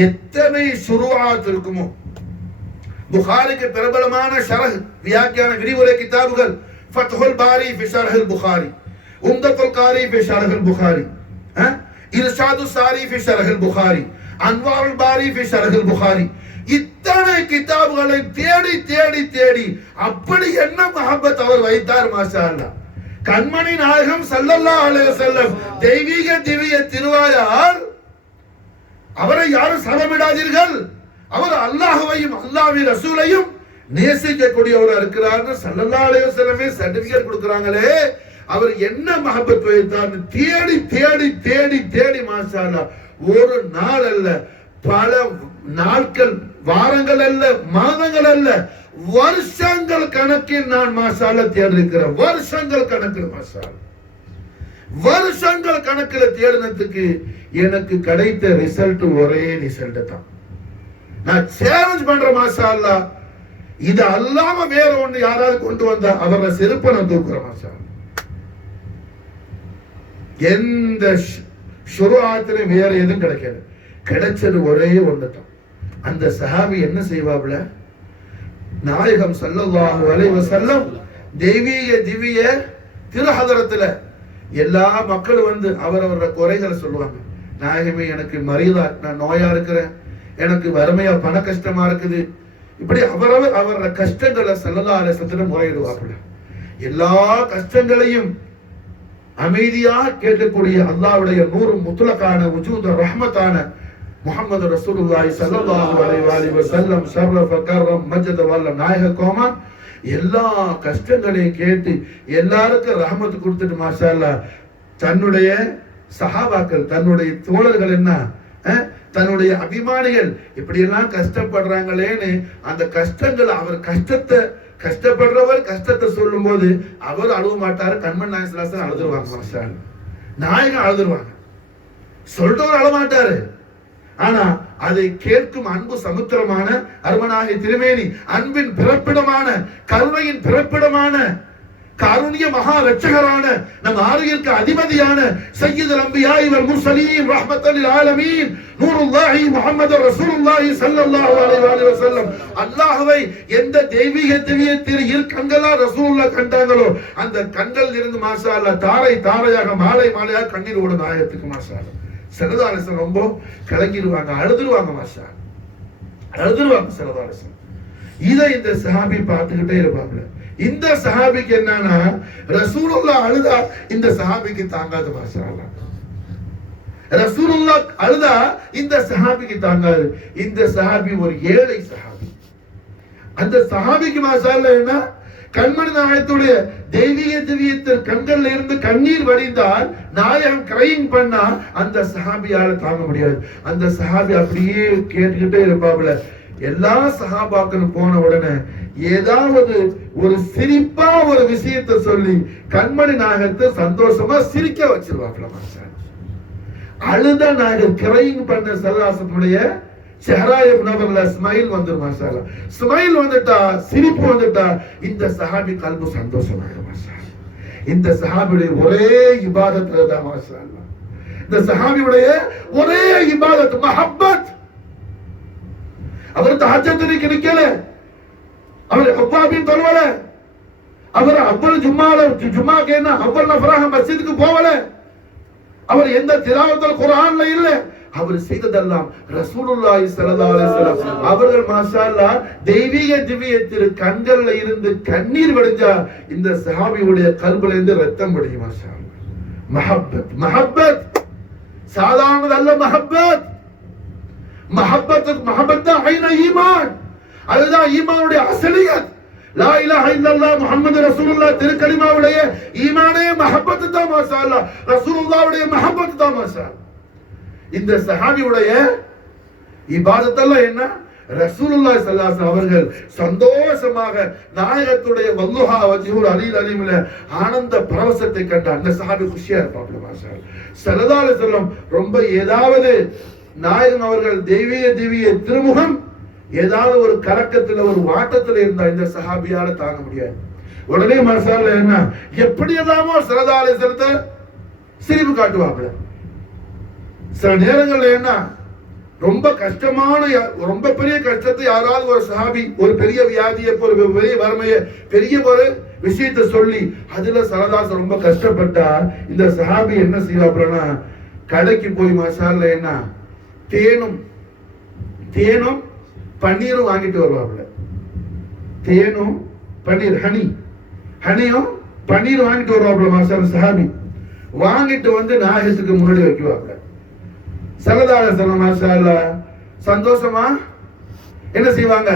எத்தனை ஷுரூஆத் இருக்குமோ, புகாரிக்கு பிரபலமான ஷரஹ் வியாக்கியான விரிவுரை கிதாபுகள் ஃபத்ஹுல் பாரி ஃபி ஷரஹுல் புகாரி, உம்தத்துல் காரி ஃபி ஷரஹுல் புகாரி, இர்ஷாது சாரி ஃபி ஷர்ஹுல் புகாரி, அன்வாருல் பாரி ஃபி ஷர்ஹுல் புகாரி, இத்தனை கிதாபுகளை தேடி தேடி தேடி அப்படி என்ன மஹப்பத் அவர் வைத்தார். மாஷா அல்லாஹ். கண்மணி நாயகம் ஸல்லல்லாஹு அலைஹி வஸல்லம் தெய்வீக திவ்ய திருவாயால் அவரை யாரும் சமமிடாதீர்கள், அவர் அல்லாஹ்வையும் அல்லாஹ்வின் ரசூலையும் நேசிக்கக்கூடியவர் இருக்கிறார் ஸல்லல்லாஹு அலைஹி வஸல்லமே சர்டிபிகேட் கொடுக்கறாங்களே. அவர் என்ன மஹப்பத் வைத்தார் தேடி தேடி தேடி தேடி மாஷா அல்லாஹ். ஒரு நாள் அல்ல, பல நாட்கள், வாரங்கள் அல்ல, மாதங்கள் அல்ல, வருஷங்கள் கணக்கில் நான் மாஷா அல்லாஹ் தேடி இருக்கிறேன். வருஷங்கள் கணக்கில் மாஷா அல்லாஹ், வருஷங்கள் கணக்கில் தேடினதுக்கு எனக்கு கிடைத்த ரிசல்ட் ஒரே ரிசல்ட் தான். நான் சேலஞ்ச் பண்றேன் மாஷா அல்லாஹ், இது அல்லாம வேற ஒண்ணு யாராவது கொண்டு வந்தா அவரை செருப்பை நான் தூக்குறேன் மாஷா அல்லாஹ். எந்த ஷுருஆத்திலும் வேற எதுவும் கிடைக்காது, கிடைச்சது ஒரே ஒன்று தான். அந்த சஹாபி என்ன செய்வாப்ல, நாயகம் ஸல்லல்லாஹு அலைஹி வஸல்லம் தெய்வீக திவ்ய திருஹதரத்துல எல்லா மக்களும் வந்து அவரவர குறைகளை சொல்லுவாங்க. நாயகமே எனக்கு மரியதா, நான் நோயா இருக்கிறேன், எனக்கு வறுமையா பண கஷ்டமா இருக்குது, இப்படி அவரவர் அவர கஷ்டங்களை ஸல்லல்லாஹு அலைஹி வஸல்லம் முறையிடுவாப்ல. எல்லா கஷ்டங்களையும் அமைதியா கேட்கக்கூடிய அல்லாஹ்வுடைய நூறு முத்லகான வஜூத் ரஹ்மத்தான முஹம்மது ரசூலுல்லாஹி ஸல்லல்லாஹு அலைஹி வஸல்லம் ஷர்ரஃப கர்ரம் மஜ்ஜத வல்ல நாயகமா எல்லா கஷ்டங்களையும் கேட்டு எல்லாருக்கும் ரஹமத் கொடுத்துட்டு மாஷா அல்லாஹ் தன்னுடைய சஹாபாக்கள், தன்னுடைய தோழர்கள், என்ன தன்னுடைய அபிமானிகள் இப்படி எல்லாம் கஷ்டப்படுறாங்களேன்னு அந்த கஷ்டங்களை, அவர் கஷ்டப்படுறவர் கஷ்டத்தை சொல்லும் போது அவர் அழுவ மாட்டாரு. கண்மணி நாயகம் அழுதுருவாங்க மாஷா அல்லாஹ். நாயகம் அழுதுருவாங்க, சொல்றவர் அழ மாட்டாரு. ஆனா அதை கேட்கும் அன்பு சமுத்திரமான அருமனாகிய திருமேனி, அன்பின் பிறப்பிடமான, கருணையின் பிறப்பிடமான, காருண்ய மகா ரட்சகரான, நம் ஆரியருக்கு அதிபதியான சய்யிதுல் அன்பியா வல் முர்சலீன் ரஹ்மத்தல் லில் ஆலமீன் நூருல்லாஹி முஹம்மது ரசூலுல்லாஹி ஸல்லல்லாஹு அலைஹி வஸல்லம் அல்லாஹ்வை எந்த தெய்வீக திவ்ய திரு இரு கண்களா ரசூலுல்லாஹ் கண்டாங்களோ அந்த கண்கள் இருந்து மாஷா அல்லாஹ் தாரை தாரையாக மாலை மாலையாக கண்ணீர் ஓடும் நாயகத்துக்கு மாஷா அல்லாஹ். ஸல்லல்லாஹு அலைஹி வஸல்லம் ரொம்ப கலங்கிடுவாங்க, அழுதுருவாங்க மாஷா, அழுதுருவாங்க ஸல்லல்லாஹு அலைஹி வஸல்லம். இதை இந்த சஹாபி பார்த்துக்கிட்டே இருப்பாங்க. இந்த சஹாபிக்கு என்னன்னா ரசூலுல்லாஹ் அழுதா இந்த சஹாபிக்கு தாங்காது மாஷா அல்லாஹ். ரசூலுல்லாஹ் அழுதா இந்த சஹாபிக்கு தாங்காது. இந்த சஹாபி ஒரு ஏழை சஹாபி. அந்த சஹாபிக்கு மாஷா அல்லாஹ் என்ன, கண்மணி நாயகத்துடைய தெய்வீக திவ்யத்தில் கண்கள்ல இருந்து கண்ணீர் வடிந்தால், நாயகம் கிரையிங் பண்ணா அந்த சஹாபியால தாங்க முடியாது. அந்த சஹாபி அப்படியே கேட்டுக்கிட்டே இருப்பாப்ல. எல்லா சஹாபாக்களும் போன உடனே ஏதாவது ஒரு சிரிப்பா ஒரு விஷயத்தை சொல்லி கண்மணி நாயகத்தை சந்தோஷமா சிரிக்க வச்சிருவாப்ல. அழுத நாயகர் கிரையிங் பண்ண சல்லாசனுடைய செஹராய நபர்ல ஸ்மைல் வந்துரும் மாஷா அல்லாஹ். ஸ்மைல் வந்துட்டா, சிரிப்பு வந்துட்டா இந்த சஹாபி கல்பு சந்தோஷமாயிடும் மாஷா அல்லாஹ். இந்த சஹாபியுடைய ஒரே இபாதத் தான் மாஷா அல்லாஹ். இந்த சஹாபியுடைய ஒரே இபாதத் மஹப்பத். அவர் தஹஜ்ஜுத் நிக்கல, அவர் அவ்வாபின் தொழுவல, அவர் அவ்வளவு ஜும்மாக்கு என்ன அவ்வளவு நஃபராக மஸ்ஜிதுக்கு போவல, அவர் எந்த திலாவத்துல் குர்ஆன்ல இல்ல. அவர் செய்ததெல்லாம் ரசூலுல்லாஹி ஸல்லல்லாஹு அலைஹி வஸல்லம் அவர்கள் மாஷா அல்லாஹ் தெய்வீக திவ்ய திரு கண்கள்ல இருந்து கண்ணீர் வடிஞ்சா இந்த சஹாபியுடைய கல்புல இருந்து ரத்தம் வடியும் மாஷா அல்லாஹ். மஹப்பத், மஹப்பத் சாதாரணது அல்ல. மஹப்பத், மஹப்பத் தான் ஐன ஈமான். அதுதான் ஈமானுடைய அசலியத். லா இலாஹ இல்லல்லாஹ் முஹம்மது ரசூலுல்லாஹ் திருக்கலிமாவுடைய ஈமானே மஹப்பத் தான் மாஷா அல்லாஹ். ரசூலுல்லாஹ்வுடைய மஹப்பத் தான் மாஷா அல்லாஹ். இந்த சஹாபியுடைய இபாதத்தெல்லாம் என்ன, ரசூலுல்லாஹி ஸல்லல்லாஹு அலைஹி வஸல்லம் அவர்கள் சந்தோஷமாக நாயகத்துடைய வல்லுஹா வஜ்ஹுல் அலீல் அலீம்ல ஆனந்த பரவசத்தை கண்ட அந்த சஹாபி குஷியா இருப்பாப்ல மாஷா அல்லாஹ். ஸல்லல்லாஹு அலைஹி வஸல்லம் ரொம்ப ஏதாவது நாயகம் அவர்கள் தெய்வீக திவ்ய திருமுகம் ஏதாவது ஒரு கலக்கத்துல ஒரு வாட்டத்துல இருந்தா இந்த சஹாபியால தாங்க முடியாது. உடனே மாஷா அல்லாஹ் என்ன எப்படி எல்லாமோ ஸல்லல்லாஹு அலைஹி வஸல்லத்தை சிரிப்பு காட்டுவாப்ல. சில நேரங்கள்ல என்ன ரொம்ப கஷ்டமான ரொம்ப பெரிய கஷ்டத்தை யாராவது ஒரு சஹாபி ஒரு பெரிய வியாதியை ஒரு பெரிய வறுமையை பெரிய ஒரு விஷயத்தை சொல்லி அதுல சரதாஸ் ரொம்ப கஷ்டப்பட்டா இந்த சஹாபி என்ன செய்வாப்லன்னா கடைக்கு போய் மசாலா என்ன தேனும் பன்னீரும் வாங்கிட்டு வருவாப்புல. தேனும் பன்னீர் ஹனியும் பன்னீர் வாங்கிட்டு வருவாப்புல மசாலா சஹாபி. வாங்கிட்டு வந்து நாயகத்துக்கு முன்னாடி வைக்குவாப்புல. ஸல்லல்லாஹு அலைஹி வஸல்லம் மசாலா சந்தோஷமா என்ன செய்வாங்க,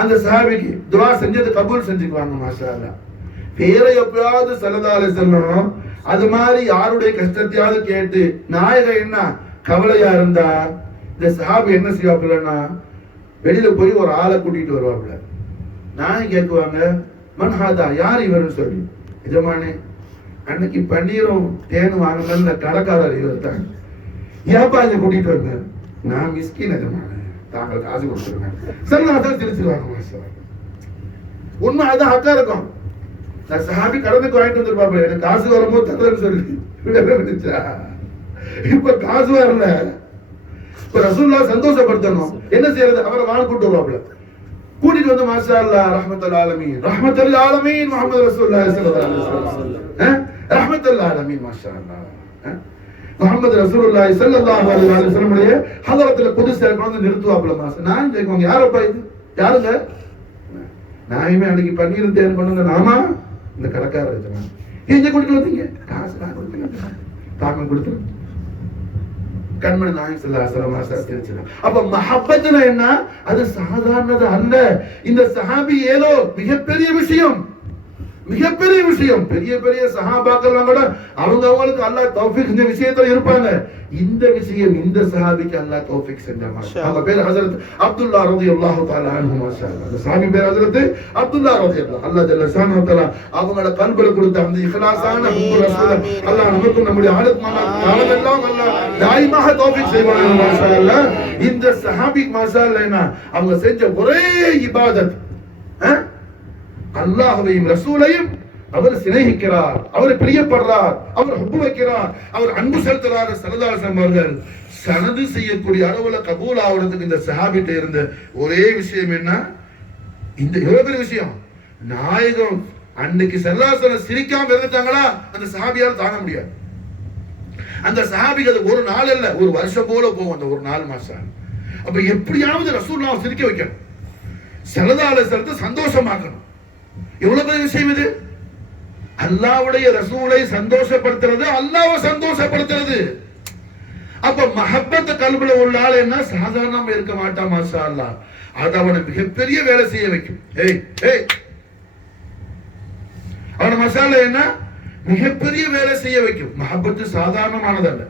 அந்த சஹாபிக்கு துஆ செஞ்சது கபூல் செஞ்சுக்குவாங்க மசாலா. வேற எப்பயாவது ஸல்லல்லாஹு அலைஹி வஸல்லம் அது மாதிரி யாருடைய கஷ்டத்தையாவது கேட்டு நாயகம் என்ன கவலையா இருந்தா இந்த சஹாபி என்ன செய்வாப்புலன்னா வெளியில போய் ஒரு ஆளை கூட்டிட்டு வருவாப்புல. நாயகம் கேட்குவாங்க, மன்ஹாதா, யார் இவருன்னு சொல்லி. எஜமானே, அன்னைக்கு பன்னீரும் தேனும் வாங்கல கடைக்காரர் இவர் தான். ஏப்பா இதை கூட்டிட்டு வந்த? நான் மிஸ்கின் எஜமானே, தாங்கள் காசு கொடுத்துருங்க. சல்லாதான் திருச்சிருவாங்க. உண்மை அதான் ஹக்கா இருக்கும். நான் சஹாபி கடனுக்கு வாங்கிட்டு வந்துருப்பாப்ப, எனக்கு காசு வரும்போது தரலன்னு சொல்லி விடுச்சா. இப்ப காசு வரல, இப்ப ரசூலுல்லாஹ் சந்தோஷப்படுத்தணும். என்ன செய்யறது? அவரை வாழ கூட்டு வருவாப்புல. கூட்டிட்டு வந்து மாஷா அல்லாஹ் ரஹ்மத்துல் ஆலமீன் முஹம்மது ரசூலுல்லாஹி ஸல்லல்லாஹு அலைஹி வஸல்லம் ரஹ்மத்துல் ஆலமீன் மாஷா அல்லாஹ் முஹம்மது ரசூலுல்லாஹி ஸல்லல்லாஹு அலைஹி வஸல்லம் உடைய ஹதரத்துல குதுஸ்ல கொண்டு நிறுத்துவாப்புல. மாஷா நான் கேக்குவாங்க, யாரப்பா இது? யாருங்க? நாயுமே அன்னைக்கு பன்னீர் தேன் பண்ணுங்க. நாமா இந்த கடைக்காரர் சொன்னாங்க. எங்க கூட்டிட்டு வந்தீங்க? காசு நான் கொடுத்தீங்க, தாக்கம் கொடுத்துருங்க. கண்மணி நாயகம் ஸல்லல்லாஹு அலைஹி வஸல்லம். அப்ப மஹப்பத்னா என்ன? அது சாதாரணது அல்ல. இந்த சஹாபி ஏதோ மிகப்பெரிய விஷயம். பெரிய பெரிய சஹாபாக்கள் கூட அவங்களுக்கு அல்லாஹ் தௌஃபீக் இந்த விஷயத்துல இருப்பாங்க. இந்த விஷயம் இந்த சஹாபிக்கு அல்லாஹ் தௌஃபீக் செஞ்சாங்க. அவங்க பேர் ஹஜ்ரத் அப்துல்லா ரலியல்லாஹு தஆலா அன்ஹு. மாஷாஅல்லாஹ். அந்த சஹாபி பேர் ஹஜ்ரத் அப்துல்லா ரலியல்லாஹு. அல்லாஹ் ஜல்ல ஷானஹு வ தஆலா அவங்களோட கல்புல கொடுத்த அந்த இக்லாஸான ஹுப்பு ரசூல் அல்லாஹ் நமக்கு நம்முடைய ஆலத்மான காலமெல்லாம் அல்லாஹ் தாயிமாக தௌஃபீக் செய்வாங்க. மாஷாஅல்லாஹ். இந்த சஹாபி மாஷாஅல்லாஹ் அவங்க செஞ்ச ஒரே இபாதத் அல்லாஹ்வையும் ரசூலையும் அவர் சிநேகிக்கிறார், அவர் பிரியப்படுறார், அவர் ஹுப்பு வைக்கிறார், அவர் அன்பு செலுத்துறார். ஸல்லல்லாஹு அலைஹி வஸல்லம் அவர்கள் சனது செய்யக்கூடிய அளவுல கபூல் ஆவறதுக்கு இந்த சஹாபிட்ட இருந்த ஒரே விஷயம் என்ன? இந்த எவ்வளவு பெரிய விஷயம். நாயகம் அன்னைக்கு ஸல்லல்லாஹு அலைஹி வஸல்லம் சிரிக்காம இருந்துட்டாங்களா, அந்த சஹாபியால தாங்க முடியாது. அந்த சஹாபிக்கு அது ஒரு நாள் இல்ல, ஒரு வருஷம் போல போகும் அந்த ஒரு நாள். மாஷா. அப்ப எப்படியாவது ரசூலுல்லாஹ் சிரிக்க வைக்கணும், ஸல்லல்லாஹு அலைஹி வஸல்லம் சந்தோஷமாக்கணும். எவ்வளவு பெரிய விஷயம் இது. அல்லாஹ்வுடைய ரசூலை சந்தோஷப்படுத்துறது, அல்லாஹ்வை சந்தோஷப்படுத்துறது. அப்ப மஹப்பத் கல்புல உள்ள ஆள் என்ன சாதாரணமா இருக்க மாட்டான். மாஷா அல்லாஹ். அது அவனை மிகப்பெரிய வேலை செய்ய வைக்கும். அவன மசாலா என்ன மிகப்பெரிய வேலை செய்ய வைக்கும். மஹப்பத்து சாதாரணமானதல்ல.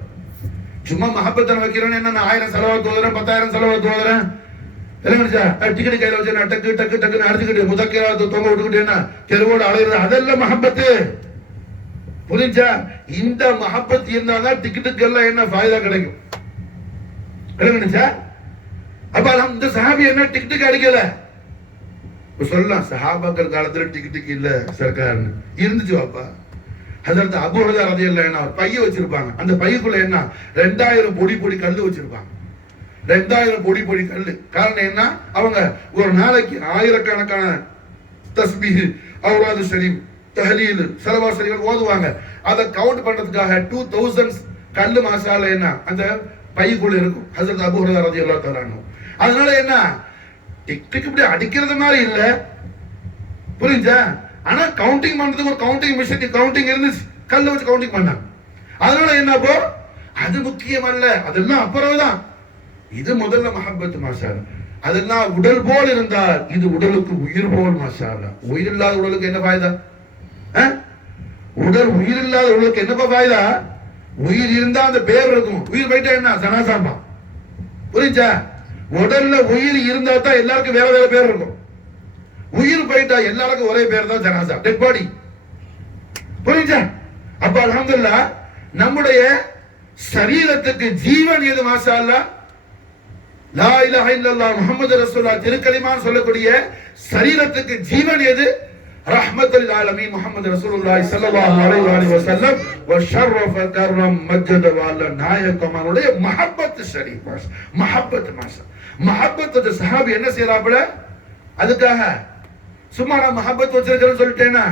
சும்மா மஹப்பத்தை வைக்கிறேன்னு என்ன, 1000 செலவாத்து ஓதுறேன், 10,000 செலவாத்து ஓதுறேன், டிக்கெட் கையில வச்சு டக்கு டக்கு டக்குன்னு அடிச்சுக்கிட்டு முதக்கேராத்து தொங்க விட்டுக்கிட்டேன்னா தெருவோடு அலையிறது, அதெல்லாம் மஹப்பத்து. புரிஞ்சா? இந்த மஹப்பத் இருந்தாதான் டிக்கெட்டுக்கு எல்லாம் என்ன ஃபாயிதா கிடைக்கும். விளங்குச்சா? அப்ப இந்த சஹாபி என்ன டிக்கெட்டுக்கு அடிக்கல. சொல்லலாம் சஹாபாக்கள் காலத்துல டிக்கெட்டுக்கு இல்ல சர்க்கார்னு இருந்துச்சு. வாப்பா ஹஜ்ரத் அபூ ஹுரைரா ரலியல்லாஹு அன்ஹு பைய வச்சிருப்பாங்க. அந்த பையுக்குள்ள என்ன 2000 பொடி கல்லு வச்சிருப்பாங்க. 2000 பொடி கல்லு. காரணம் என்ன? அவங்க ஒரு நாளைக்கு ஆயிரக்கணக்கான தஸ்பீஹ், அவுராது ஷரீஃப், தஹலீல், ஸலவாத் ஷரீஃப் ஓதுவாங்க. அதை கவுண்ட் பண்றதுக்காக 2000 கல்லு மாஷாஅல்லாஹ் என்ன அந்த பைக்குள்ள இருக்கும். ஹஜ்ரத் அபூ ஹுரைரா ரலியல்லாஹு தஆலா அன்ஹு. அதனால என்ன டிக் இப்படி அடிக்கிறது மாதிரி இல்ல. புரிஞ்சா? ஆனா கவுண்டிங் பண்றதுக்கு ஒரு கவுண்டிங் மிஷின் கவுண்டிங் இருந்துச்சு. கல்ல வச்சு கவுண்டிங் பண்ணாங்க. அதனால என்னப்போ அது முக்கியம் அல்ல, அதெல்லாம் அப்புறம்தான். இது முதல்ல மஹப்பத். மாஷாஅல்லாஹ். அதெல்லாம் உடல் போல் இருந்தால் இது உடலுக்கு உயிர் போல். மாஷாஅல்லாஹ். உயிர் இல்லாத உடலுக்கு என்ன ஃபாயிதா? உயிர் இல்லாத உடலுக்கு என்னப்பா ஃபாயிதா? உயிர் இருந்தா அந்த பேர் இருக்கும், உயிர் போயிட்டா என்ன சனாசாம்பா. புரிஞ்சா? உடல்ல உயிர் இருந்தா தான் எல்லாருக்கும் வேற வேற பேர் இருக்கும். உயிர் போயிட்டா எல்லாருக்கும் ஒரே பேர் தான், ஜனாசா, டெட் பாடி. புரிஞ்சா? அப்ப அல்ஹம்துலில்லாஹ் நம்முடைய சரீரத்துக்கு ஜீவன் எது? மாஷாஅல்லாஹ். லா இலாஹ இல்லல்லாஹ் முஹம்மது ரசூலுல்லாஹ் திருக்கலிமான்னு சொல்லக்கூடிய சரீரத்துக்கு ஜீவன் எது? ரஹ்மத்துல் ஆலமீன் முஹம்மது ரசூலுல்லாஹி ஸல்லல்லாஹு அலைஹி வஸல்லம் வ ஷர்ரஃப கர்ரம் மஜ்ஜத வஅல நாயகமானுடைய மஹப்பத் ஷரீஃப். மஹப்பத் மாஷா. மஹப்பத் சஹாபி என்ன செய்யறாப்ல? அதுக்காக சும்மா நான் மஹப்பத் வச்சிருக்கிறேன்னு சொல்லிட்டேன்னா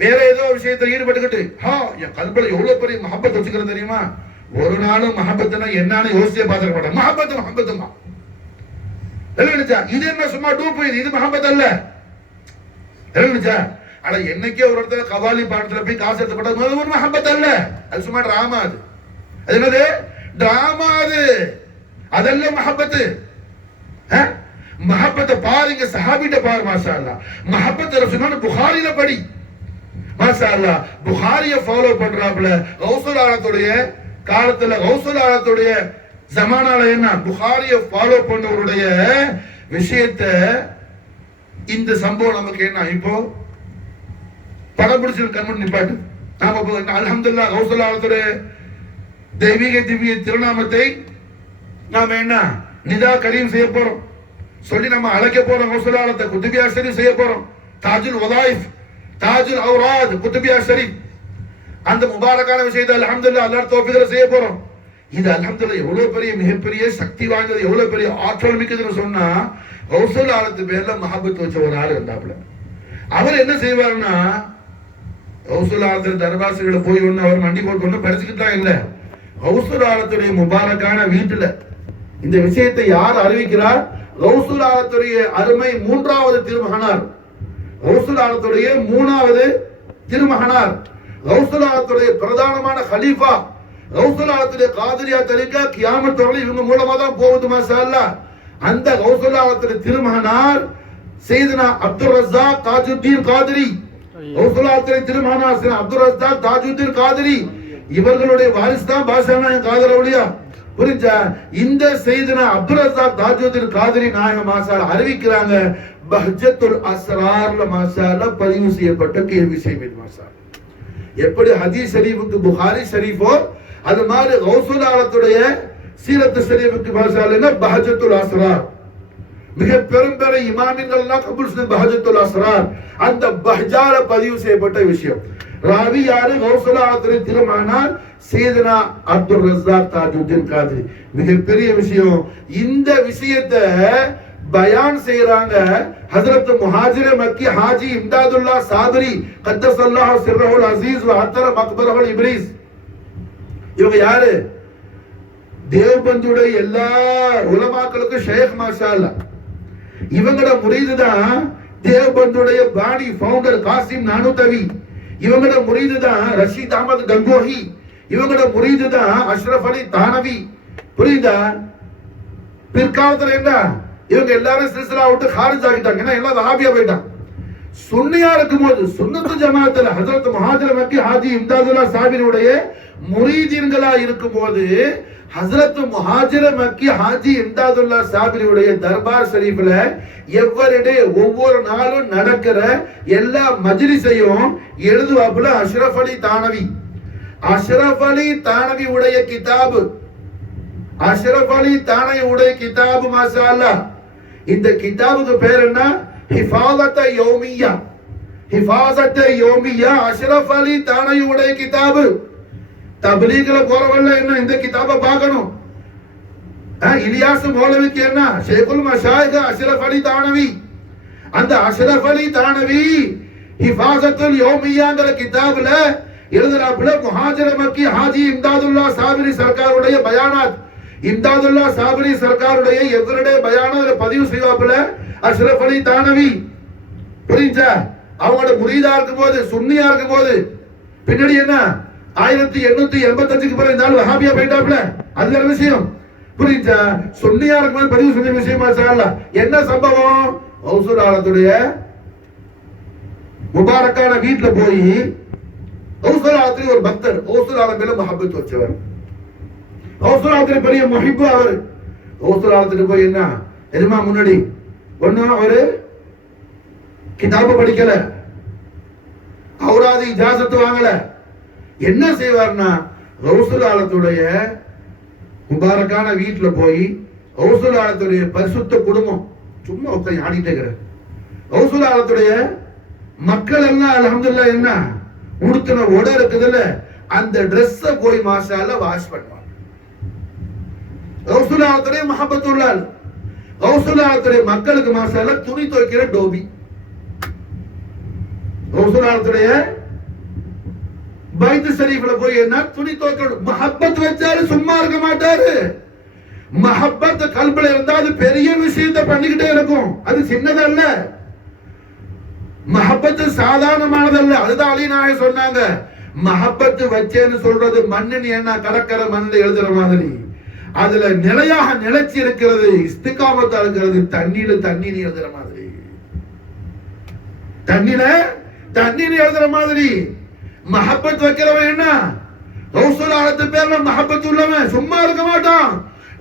வேற ஏதோ விஷயத்தை ஈடுபட்டுக்கிட்டு என் கல்புல எவ்வளவு பெரிய மஹப்பத் வச்சுக்கிறேன் தெரியுமா? ஒரு நாளும் மஹப்பத்னா என்னன்னு யோசிச்சே பார்த்துக்க மாட்டேன். மஹப்பத்து மஹப்பத்துமா நினைச்சா இது என்ன சும்மா டூப்பு, இது மஹப்பத் அல்ல நினைச்சா. ஆனா என்னைக்கே ஒரு இடத்துல கவாலி பாடத்துல போய் காசு எடுத்து ஒரு மஹப்பத் அல்ல, அது சும்மா டிராமா. அது என்னது டிராமா, அதெல்லாம் மஹப்பத்து. மஹப்பத்தை பாருங்க, சஹாபிட்ட பாரு. மாஷா அல்லாஹ் மஹப்பத் ரசூலுல்லாஹ் புகாரில படி. மாஷா அல்லாஹ் புகாரிய ஃபாலோ பண்றாப்ல. கௌசுல் ஆலத்துடைய காலத்துல, கௌசுல் ஆலத்துடைய ஜமானால என்ன புகாரிய ஃபாலோ பண்ணவருடைய விஷயத்தை, இந்த சம்பவம் நமக்கு என்ன இப்போ படம் பிடிச்சிருக்க கண்மணி நிப்பாட்டு. நாம அல்ஹம்துலில்லாஹ் கௌசுல் ஆலத்துடைய தெய்வீக திவ்ய திருநாமத்தை நாம என்ன நிதா கரீம் செய்ய போறோம், சொல்லி நம்ம அழைக்க போறோம். கௌசுல் ஆலத்தை குத்துபியா ஷரீஃப் செய்ய போறோம். தாஜுல் வதாயிஃப், தாஜுல் அவ்ராத் குத்துபியா ஷரீஃப், அந்த முபாரக்கான விஷயத்தை அல்ஹம்துலில்லாஹ் அல்லாஹ் தௌஃபீக்ல செய்ய போறோம். இது அல்ஹம்துலில்லாஹ் எவ்வளவு பெரிய மிகப்பெரிய சக்தி வாய்ந்தது, எவ்வளவு பெரிய ஆற்றல் மிக்கதுன்னு சொன்னா, கௌசுல் ஆலத்து பேர்ல மஹப்பத் வச்ச ஒரு ஆள் இருந்தாப்ல. அவர் என்ன செய்வாருன்னா, கௌசுல் ஆலத்து தர்பார்களை போய் ஒண்ணு அவர் மண்டி போட்டு ஒண்ணு படிச்சுக்கிட்டா இல்ல, கௌசுல் ஆலத்துடைய முபாரக்கான வீட்டுல இந்த விஷயத்தை யார் அறிவிக்கிறார்? கௌசுல் ஆலத்துடைய அருமை மூன்றாவது திருமகனார், கௌசுல் ஆலத்துடைய மூணாவது திருமகனார், கௌசுல் ஆலத்துடைய பிரதானமான கலீஃபா, கௌசுல் ஆலத்துடைய காதிரியா தரிகா கியாமத் வரை இவங்க மூலமா தான் போகுது. மாஷா அல்லாஹ் அந்த கௌசுல் ஆலத்துடைய திருமகனார் சையதுனா அப்துல் ரஸாக் தாஜுத்தீன் காதிரி, கௌசுல் ஆலத்துடைய திருமகனார் அப்துல் ரஸாக் தாஜுத்தீன் காதிரி, இவர்களுடைய வாரிசு தான் பாஷா நாயகம் காதர் அவுலியா. புரிஞ்சா? இந்த சையதுனா அப்துல் ரஸாக் தாஜுத்தீன் காதிரி நாயகம் மாஷா அல்லாஹ் அறிவிக்கிறாங்க, பஹ்ஜத்துல் அஸ்ரார்ல மாஷா அல்லாஹ் பதிவு செய்யப்பட்ட கேள்வி விஷயம். மாஷா எப்படி ஹதீஸ் ஷரீஃபுக்கு புகாரி ஷரீஃபோ, அது மாதிரி கௌசுல் ஆலத்துடைய சீரத்து ஷரீஃபுக்கு மாஷா அல்லாஹ் பஹ்ஜத்துல் அஸ்ரார், மிக பெரும்பெரும் இமாமின்கள் எல்லாம் கபூல் செய்த பஹ்ஜத்துல் அஸ்ரார், அந்த பஹ்ஜால பதிவு செய்யப்பட்ட விஷயம். ராவி யாரு? கௌசுல் ஆலத்துடைய திருமகனார் சையதுனா அப்துல் ரஸாக் தாஜுத்தீன் காதிரி. மிகப்பெரிய விஷயம். இந்த விஷயத்தை பயான் செய்யறாங்க ஹஜ்ரத் முஹாஜிர் மக்கி ஹாஜி இம்தாதுல்லாஹ் சாபிரி கத்தஸல்லாஹு சிர்ரஹுல் அஸீஸ் வ அத்தர மக்பரஹுல் இப்ரீஸ். இவங்க யாரு? தேவபந்துடைய எல்லா உலமாக்களுக்கும் ஷேக். மாஷா அல்லாஹ் இவங்களோட முரீது தான் தேவபந்துடைய பாடி ஃபவுண்டர் காசிம் நானூதவி, இவங்களோட முரீது தான் ரஷீத் அஹமத் கங்கோஹி, இவங்களோட முரீது தான் அஷ்ரஃப் அலி தானவி. புரியுதா? பிற்காலத்துல என்ன இவங்க எல்லாரும் சில்சிலா விட்டு காரிஜ் ஆகிட்டாங்க, ஏன்னா எல்லாம் வஹாபியா போயிட்டாங்க. சுன்னியா இருக்கும்போது சுன்னத்து ஜமாத்துல ஹஜ்ரத் முஹாஜிர் மக்கி ஹாஜி இம்தாதுல்லாஹ் சாபிரியுடைய முரீதீன்களா இருக்கும்போது ஹஜ்ரத் முஹாஜிர் மக்கி ஹாஜி இம்தாதுல்லாஹ் சாபிரியுடைய தர்பார் ஷரீஃப்ல எவ்வரிடே ஒவ்வொரு நாளும் நடக்கிற எல்லா மஜ்லிஸையும் எழுதுவாப்புல அஷ்ரஃப் அலி தானவி. அஷ்ரஃப் அலி தானவி உடைய கிதாபு, அஷ்ரஃப் அலி தானவி உடைய கிதாபு மாஷா அல்லாஹ். இந்த கிதாபுக்கு பேர் என்ன? ஹிஃபாஸத் யௌமியா. ஹிஃபாஸத் யௌமியா அஷ்ரஃப் அலி தானவி உடைய கிதாபு. தப்லீக்ல போறவல்ல என்ன இந்த கிதாபை பார்க்கணும். இலியாஸ் மௌலவிக்கு என்ன? ஷேகுல் மஷாயிக் அஷ்ரஃப் அலி தானவி. அந்த அஷ்ரஃப் அலி தானவி ஹிஃபாஸத்துல் யௌமியாங்கிற கிதாபுல எழுதுறாப்புல முஹாஜிர் மக்கி ஹாஜி இம்தாதுல்லாஹ் சாபிரி சர்க்காருடைய பயானாத், இம்தாதுல்லாஹ் சாபிரி சர்க்காருடைய எவருடைய பயானாத் பதிவு செய்வாப்புல அஷ்ரஃப் அலி தானவி. புரிஞ்சா? அவங்களோட முரீதா இருக்கும்போது, சுன்னியா இருக்கும்போது, பின்னாடி என்ன 1885க்கு பிறகு இருந்தாலும் வஹாபியா போயிட்டாப்புல, அது வேற விஷயம். புரிஞ்சா? சுன்னியா இருக்கும்போது பதிவு செஞ்ச விஷயம். மாஷா அல்லாஹ் என்ன சம்பவம்? கௌசுல் ஆலத்துடைய முபாரக்கான வீட்டுல போய் கௌசுல் ஆலத்துடைய ஒரு பக்தர், கௌசுல் ஆலம் மேல மஹப்பத் வச்சவர், கௌசுல் ஆலத்துடைய பெரிய முஹிப்பு அவர். கௌசுல் ஆலத்துக்கு போய் என்ன தெரியுமா? முன்னாடி ஒண்ணும் அவரு கிதாபு படிக்கல, அவராது இஜாசத்து வாங்கல. என்ன செய்வார்னா, கௌசுல் ஆலத்துடைய முபாரக்கான வீட்டுல போய் கௌசுல் ஆலத்துடைய பரிசுத்த குடும்பம் சும்மா ஒருத்தர் ஆடிட்டே இருக்கிற கௌசுல் ஆலத்துடைய மக்கள் எல்லாம் அல்ஹம்துலில்லாஹ் என்ன உடுத்தின உடை இருக்குதுல்ல, அந்த ட்ரெஸ்ஸ போய் மாஷா அல்லாஹ் வாஷ் பண்ணுவாங்க. கௌசுல் ஆலத்துடைய மஹப்பத்துல்லாஹ், கௌசுல் ஆலத்துடைய மக்களுக்கு மாஷா அல்லாஹ் துணி துவைக்கிற டோபி, கௌசுல் ஆலத்துடைய பைத்து ஷரீஃப்ல போய் என்ன துணி துவைக்கணும். மஹப்பத் வச்சாரு சும்மா இருக்க மாட்டாரு. மஹப்பத் கல்புல இருந்தா அது பெரிய விஷயத்தை பண்ணிக்கிட்டே இருக்கும். அது சின்னதல்ல. மஹப்பத் சாதாரணமானதல்ல. அதுதான் அலி நாயகம் சொன்னாங்க, மஹப்பத் வச்சேன்னு சொல்றது மண்ணு என்ன கடற்கரை மண்ணில் எழுதுற மாதிரி, அதுல நிலையாக நிலைச்சி இருக்கிறது, இஸ்திகாமத்தா இருக்கிறது தண்ணீர் எழுதுற மாதிரி, தண்ணீர் எழுதுற மாதிரி. மஹப்பத் வைக்கிறவன் என்ன, கௌசுல் ஆலத்து பேர்ல மஹப்பத் உள்ளவன் சும்மா இருக்க மாட்டான்.